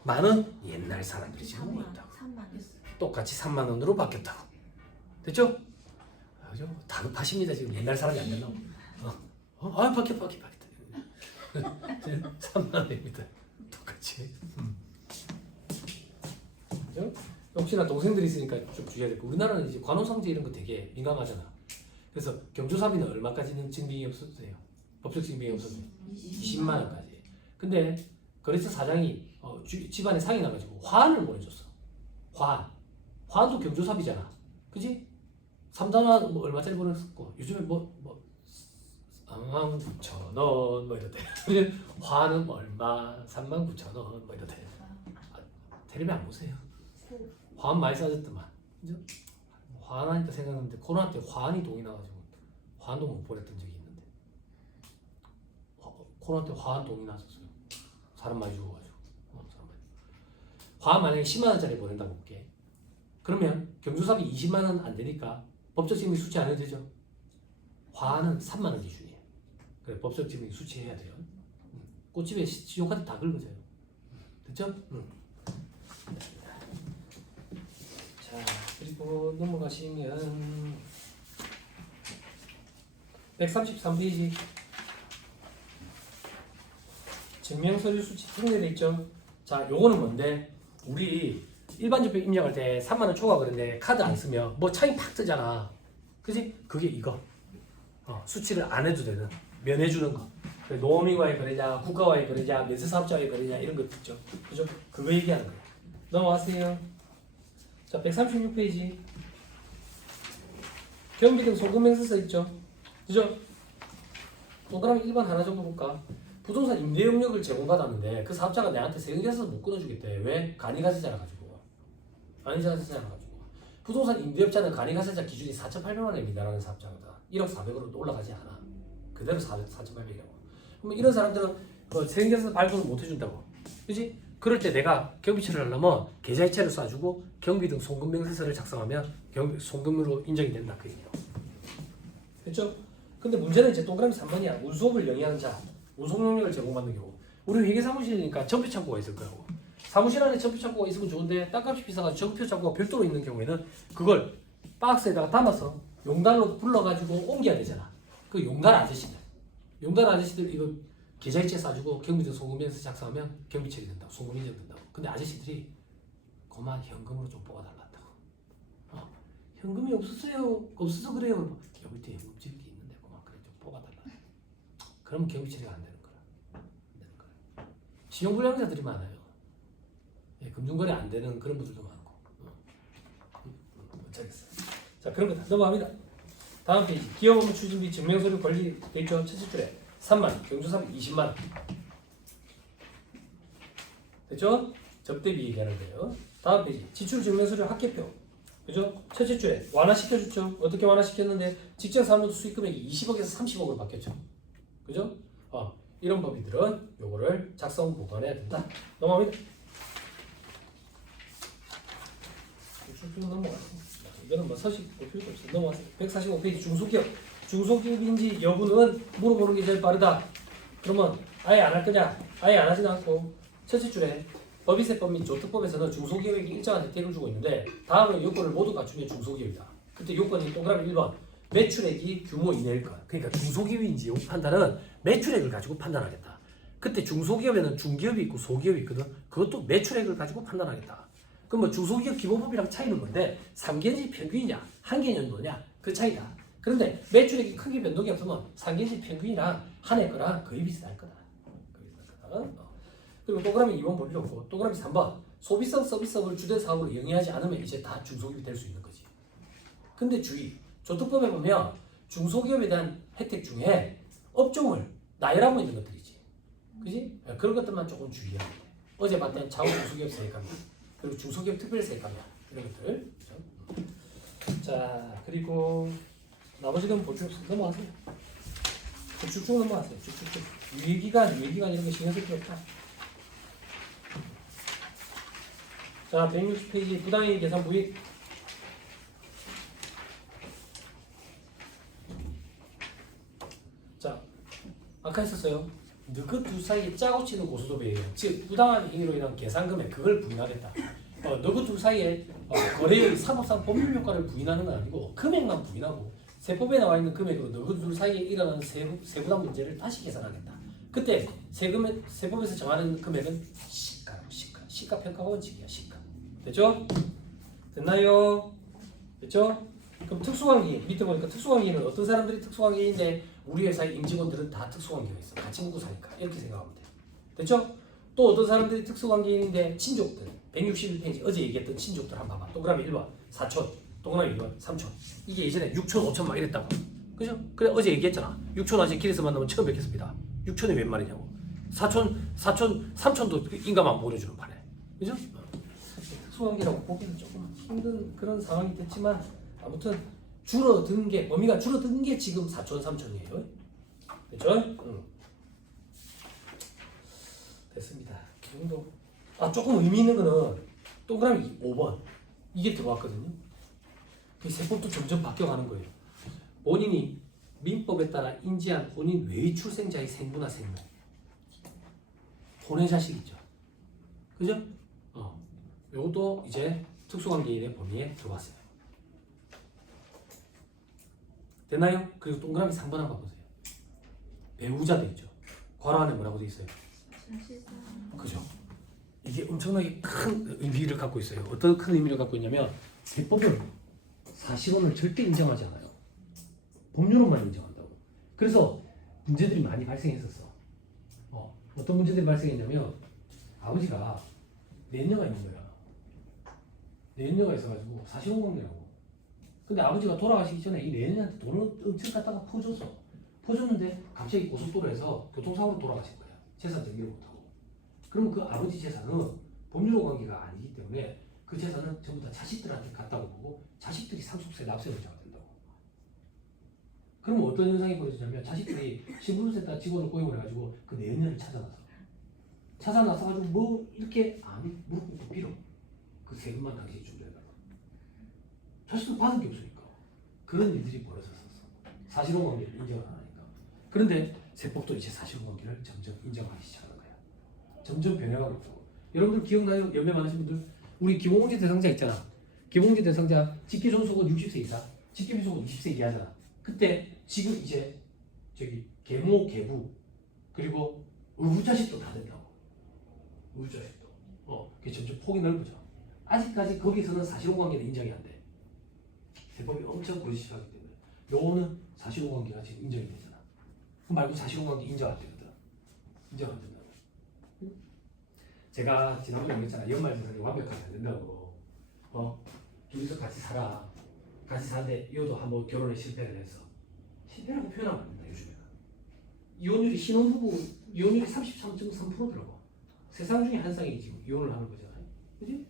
만 원? 옛날 사람들이 지금 뭐 있다고. 3만 원. 똑같이 3만 원으로 바뀌었다고. 됐죠? 그죠? 다급하십니다. 지금 옛날 사람이 안 된다고. 바뀌었다. 3만 원입니다. 똑같이. 그죠? 혹시나 동생들이 있으니까 좀 주의해야 될 거. 우리나라는 이제 관호상제 이런 거 되게 민감하잖아. 그래서 경조사비는 얼마까지는 증빙이 없어도 돼요. 법적 증빙이 없어도 돼요. 20만 원까지. 근데 거래처 사장이 집안에 상이 나가지고 화환을 보내줬어. 화환도 경조사비잖아. 그지? 3단화 뭐 얼마짜리 보냈었고 요즘에 뭐 49,000원 뭐 이렇대. 화환은 얼마 39,000원 뭐 이렇대. 텔레비 안 보세요. 화환 많이 싸졌더만. 그죠? 화환하니까 생각났는데 코로나 때 화환이 동이 나가지고 화환도 못 보냈던 적이 있는데 코로나 때 화환 동이 났었어요. 사람 많이 죽어가지고. 화환 만약에 10만 원짜리 보낸다고 볼게. 그러면 경조사비 20만 원 안 되니까 법적 증빙 수치 안 해도 되죠. 화환은 3만 원 기준이에요. 그래 법적 증빙 수치해야 돼요. 꽃집에 신용카드 다 긁어져요. 됐죠? 자 그리고 넘어가시면 133페이지 증명서류 수치 특례돼 있죠. 자 요거는 뭔데 우리 일반 지표 입력할 때 3만 원 초과 그런데 카드 안 쓰면 뭐 차이 팍 뜨잖아. 그지? 그게 이거 수치를 안 해도 되는 면해주는 거. 노무민과의 거래자, 국가와의 거래자, 면세사업자와의 거래자 이런 것 있죠. 그죠? 그거 얘기하는 거예요. 넘어가세요. 자 136페이지 경비 등 소금 맹세서 있죠. 그죠? 동그라미 1번 하나 정도 볼까? 부동산 임대 용역을 제공받았는데 그 사업자가 내한테 세금계산서 못 끊어주겠대. 왜? 간이가세자라 가지고. 간이가세자라 가지고. 부동산 임대업자는 간이가세자 기준이 4,800만 원에 미달하는 사업자거든. 1억 400으로 올라가지 않아. 그대로 4,800이라고. 그러면 이런 사람들은 세금계산서 발급을 못 해준다고. 그지? 그럴 때 내가 경비처리를 하려면 계좌이체를 쏴주고 경비 등 송금명세서를 작성하면 송금으로 인정이 된다 그 얘기예요. 됐죠? 근데 문제는 이제 동그라미 3번이야. 운수업을 영위하는 자, 운송 용역을 제공받는 경우. 우리 회계사무실이니까 전표 창고가 있을 거고. 사무실 안에 전표 창고가 있으면 좋은데 땅값이 비싸가지고 전표 창고가 별도로 있는 경우에는 그걸 박스에다가 담아서 용달로 불러가지고 옮겨야 되잖아. 그 용달 아저씨들 이거 계좌이체 쏴주고 경비등 송금에서 작성하면 경비 처리된다고. 송금 인정된다고. 근데 아저씨들이 그만 현금으로 좀 뽑아달란다고. 현금이 없어서 그래요. 여기 뒤에 현금집이 있는데 그만 그래 좀 뽑아달라. 그러면 경비 처리가 안 되는 거야. 신용불량자들이 많아요. 예, 금융거래 안 되는 그런 분들도 많고. 못하겠어. 자 그런 거 다 넘어갑니다. 다음 페이지 기업 업무 추진비 증명서류 권리 되죠. 첫째 줄에 3만 경조사비 20만 원. 됐죠? 접대비 얘기하는 거예요. 다음 페이지 지출 증명서류 합계표. 그죠? 첫째 줄에 완화시켜줬죠. 어떻게 완화시켰는데 직장 사무소 수익 금액이 20억에서 30억으로 바뀌었죠. 그죠? 이런 법인들은 요거를 작성 보관해야 된다. 넘어갑니다. 쭉 넘어가세요. 이거는 뭐 서식 볼 필요도 없어요. 넘어가세요. 145페이지 중소기업인지 여부는 물어보는 게 제일 빠르다. 그러면 아예 안 할 거냐? 아예 안 하지는 않고 첫째 줄에 법인세법 및 조특법에서는 중소기업에게 일정한 혜택을 주고 있는데 다음의 요건을 모두 갖추면 중소기업이다. 그때 요건이 동그라미 1번 매출액이 규모 이내일 것. 그러니까 중소기업인지 판단은 매출액을 가지고 판단하겠다. 그때 중소기업에는 중기업이 있고 소기업이 있거든. 그것도 매출액을 가지고 판단하겠다. 그럼 뭐 중소기업 기본법이랑 차이는 뭔데 3개년지 평균이냐 한 개년도냐 그 차이다. 그런데 매출액이 크게 변동이 없으면 3개년지 평균이랑 한 해 거랑 거의 비슷할 거다. 그리고 동그라미 2번 볼 필요 없고 동그라미 3번 소비성 서비스업을 주된 사업으로 영위하지 않으면 이제 다 중소기업이 될 수 있는 거지. 근데 주의 조특법에 보면 중소기업에 대한 혜택 중에 업종을 나열하고 있는 것들이지. 그지? 그런 것들만 조금 주의해야 돼. 어제 봤던 자원 중소기업 세액감이야. 그리고 중소기업 특별 세액감이야. 이런 것들. 그렇죠? 자 그리고 나머지는 볼 필요 없어. 넘어가세요. 쭉쭉 넘어가세요. 쭉쭉쭉. 유예기간 이런 거 신경 쓸 필요 없다. 자 160페이지 부당이익 계산 부익. 자 아까 했었어요. 그 두 사이에 짜고 치는 고스톱이에요. 즉 부당한 이익으로 인한 계산금액 그걸 부인하겠다. 너그 둘 사이에 거래의 사법상 법률 효과를 부인하는 건 아니고 금액만 부인하고 세법에 나와 있는 금액으로 너그 둘 사이에 일어나는 세부담 문제를 다시 계산하겠다. 그때 세법에서 정하는 금액은 시가 평가 원칙이야. 시가. 됐죠? 됐나요? 됐죠? 그럼 특수관계 밑에 보니까 특수관계는 어떤 사람들이 특수관계인데 우리 회사의 임직원들은 다 특수관계가 있어. 같이 먹고 사니까 이렇게 생각하면 돼. 됐죠? 또 어떤 사람들이 특수관계인데 친족들 161페이지 어제 얘기했던 친족들 한번 봐봐. 동그라미 1번 사촌, 동그라미 2번 삼촌. 이게 예전에 6촌, 5촌 막 이랬다고. 그죠? 그래 어제 얘기했잖아. 6촌 아직 길에서 만나면 처음 뵙겠습니다. 6촌이 웬 말이냐고. 사촌, 삼촌도 인감만 보내주는 판에. 그죠? 특수관계라고 보기는 조금 힘든 그런 상황이 됐지만 아무튼 줄어든 게 범위가 줄어든 게 지금 사촌, 삼촌이에요. 됐죠? 응. 됐습니다. 그 정도. 조금 의미 있는 거는 동그라미 5번 이게 들어왔거든요. 그 세법도 점점 바뀌어가는 거예요. 본인이 민법에 따라 인지한 본인 외의 출생자의 생부나 생모, 본의 자식이죠. 그죠? 이것도 이제 특수관계인의 범위에 들어왔어요. 됐나요? 그리고 동그라미 3번 한번 보세요. 배우자 돼 있죠. 괄호 안에 뭐라고 돼 있어요? 그죠? 이게 엄청나게 큰 의미를 갖고 있어요. 어떤 큰 의미를 갖고 있냐면 세법은 사실혼을 절대 인정하지 않아요. 법률로만 인정한다고. 그래서 문제들이 많이 발생했었어. 어떤 문제들이 발생했냐면 아버지가 내연녀가 있는 거야. 내연녀가 있어가지고 사실혼 관계라고. 근데 아버지가 돌아가시기 전에 이 내연녀한테 돈을 엄청 갖다가 퍼줬어. 퍼줬는데 갑자기 고속도로에서 교통사고로 돌아가신 거야. 재산 정리를 못하고. 그러면 그 아버지 재산은 법률 관계가 아니기 때문에 그 재산은 전부 다 자식들한테 갔다고 보고 자식들이 상속세 납세문자가 된다고. 그러면 어떤 현상이 벌어지냐면 자식들이 신분센터 직원을 고용을 해가지고 그 내연녀를 찾아나서 뭐 이렇게 아니 무릎 꿇고 빌어. 그 세금만 당신이 좀 내달라. 자식은 받은 게 없으니까. 그런 일들이 벌어졌었어. 사실혼 관계를 인정을 안 하니까. 그런데 세법도 이제 사실혼 관계를 점점 인정하기 시작하는 거야. 점점 변해가고 있다고. 여러분들 기억나요? 연배 많으신 분들? 우리 기본공제 대상자 있잖아. 기본공제 대상자 직계존속은 60세 이상, 직계비속은 20세 이하잖아. 그때 지금 이제 저기 계모, 계부 그리고 의부자식도 다 된다고. 의부자식도. 그게 점점 폭이 넓어져. 아직까지 거기서는 사실혼 관계는 인정이 안 돼. 세법이 엄청 고지식하기 때문에 요거는 사실혼 관계가 지금 인정이 되잖아. 그 말고 사실혼 관계 인정 안 되거든. 인정 안 된다고. 제가 지난번에 얘기했잖아. 연말정산이 완벽하게 안 된다고. 둘이서 같이 살아. 같이 사는데 이것도 한번 결혼에 실패를 했어. 실패라고 표현하면 안 된다 요즘에는. 이혼율이 신혼부부 이혼율이 33.3%더라고. 세상 중에 한 쌍이 지금 이혼을 하는 거잖아요. 그지?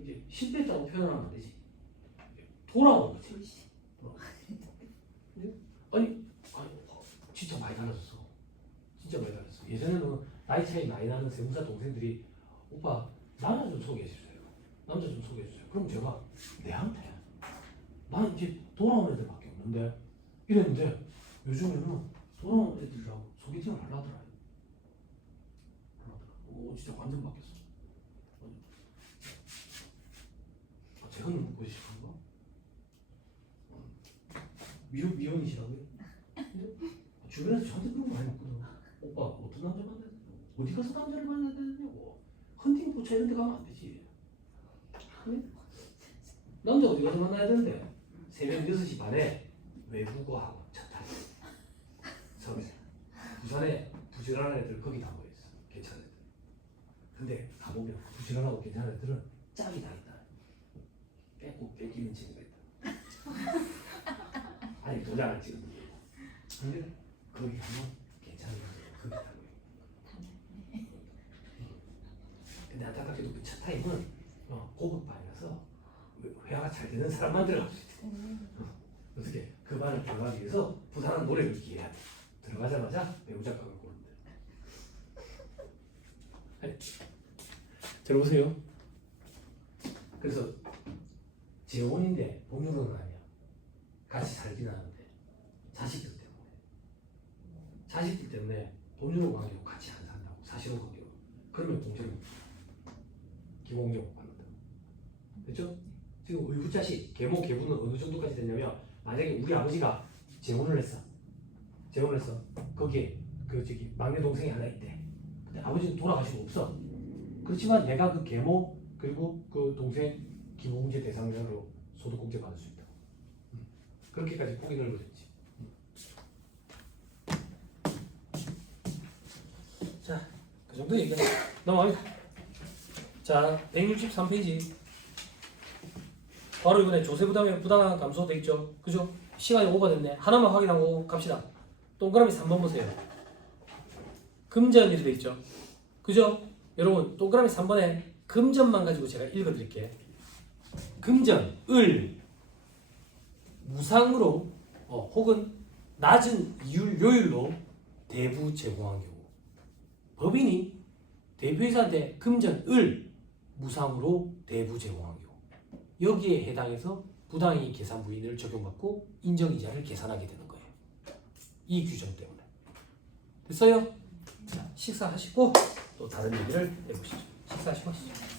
이제 실패했다고 표현하면 안 되지. 돌아오는 거지. 아니 진짜 많이 달라졌어. 진짜 많이 달라졌어. 예전에는 나이 차이 많이 나는 세무사 동생들이 오빠 남자 좀 소개해 주세요. 남자 좀 소개해 주세요. 그럼 제가 내한테 나는 이제 돌아오는 애들밖에 없는데 이랬는데 요즘에는 돌아오는 애들이라고 소개팅을 하려더라. 진짜 완전 바뀌었어. 제가 너무 고지식한가? 미혼이시라고요? 주변에서 저한테 그런 거 많이 묻거든. 오빠 어떤 남자 만나야 되냐고. 어디 가서 남자를 만나야 되냐고. 헌팅 포차 이런 데 가면 안 되지. 남자 어디 가서 만나야 되는데 새벽 6시 반에 외국어하고 차 타고 서울에 부산에 부지런한 애들 거기 다 모여있어. 괜찮은 애들. 근데 가보면 부지런하고 괜찮은 애들은 짝이 다 있다. 빼고 뺏기는 친구가 있다. 아니 도장 안 찍은 분이. 근데 거기 가면 괜찮은 애들 거기 다 모여. 근데 안타깝게도 그 차 타임은 고급 반이라서 회화가 잘 되는 사람만 들어갈 수 있대. 어떻게 그 반을 들어가기 위해서 부산은 노래를 기해야 돼. 들어가자마자 배우 작가가 고른대. 들어보세요. 그래서 재혼인데 법률은 아니야. 같이 살긴 하는데 자식들 때문에. 자식들 때문에 법률 관계로 같이 안 산다고. 사실혼 관계로. 그러면 공제는 기본적으로 못 받는다. 됐죠? 지금 의붓자식 계모 계부는 어느 정도까지 됐냐면 만약에 우리 아버지가 재혼을 했어. 거기에 그 저기 막내 동생이 하나 있대. 근데 아버지는 돌아가시고 없어. 그렇지만 얘가 그 계모 그리고 그 동생 기부공제 대상자로 소득공제 받을 수 있다. 그렇게까지 폭이 넓어졌지. 자, 그 정도 얘기는 넘어가요. 자, 163페이지. 바로 이번에 조세 부담의 부당한 감소돼 있죠. 그죠? 시간이 오버됐네. 하나만 확인하고 갑시다. 동그라미 3번 보세요. 금전이라 돼 있죠. 그죠? 여러분 동그라미 3번에 금전만 가지고 제가 읽어드릴게요. 금전, 을, 무상으로 혹은 낮은 요율로 대부 제공한 경우 법인이 대표이사한테 금전, 을 무상으로 대부 제공한 경우 여기에 해당해서 부당이익 계산 부인을 적용받고 인정이자를 계산하게 되는 거예요. 이 규정 때문에. 됐어요? 자, 식사하시고 또 다른 얘기를 해보시죠. 식사하시고 하시죠.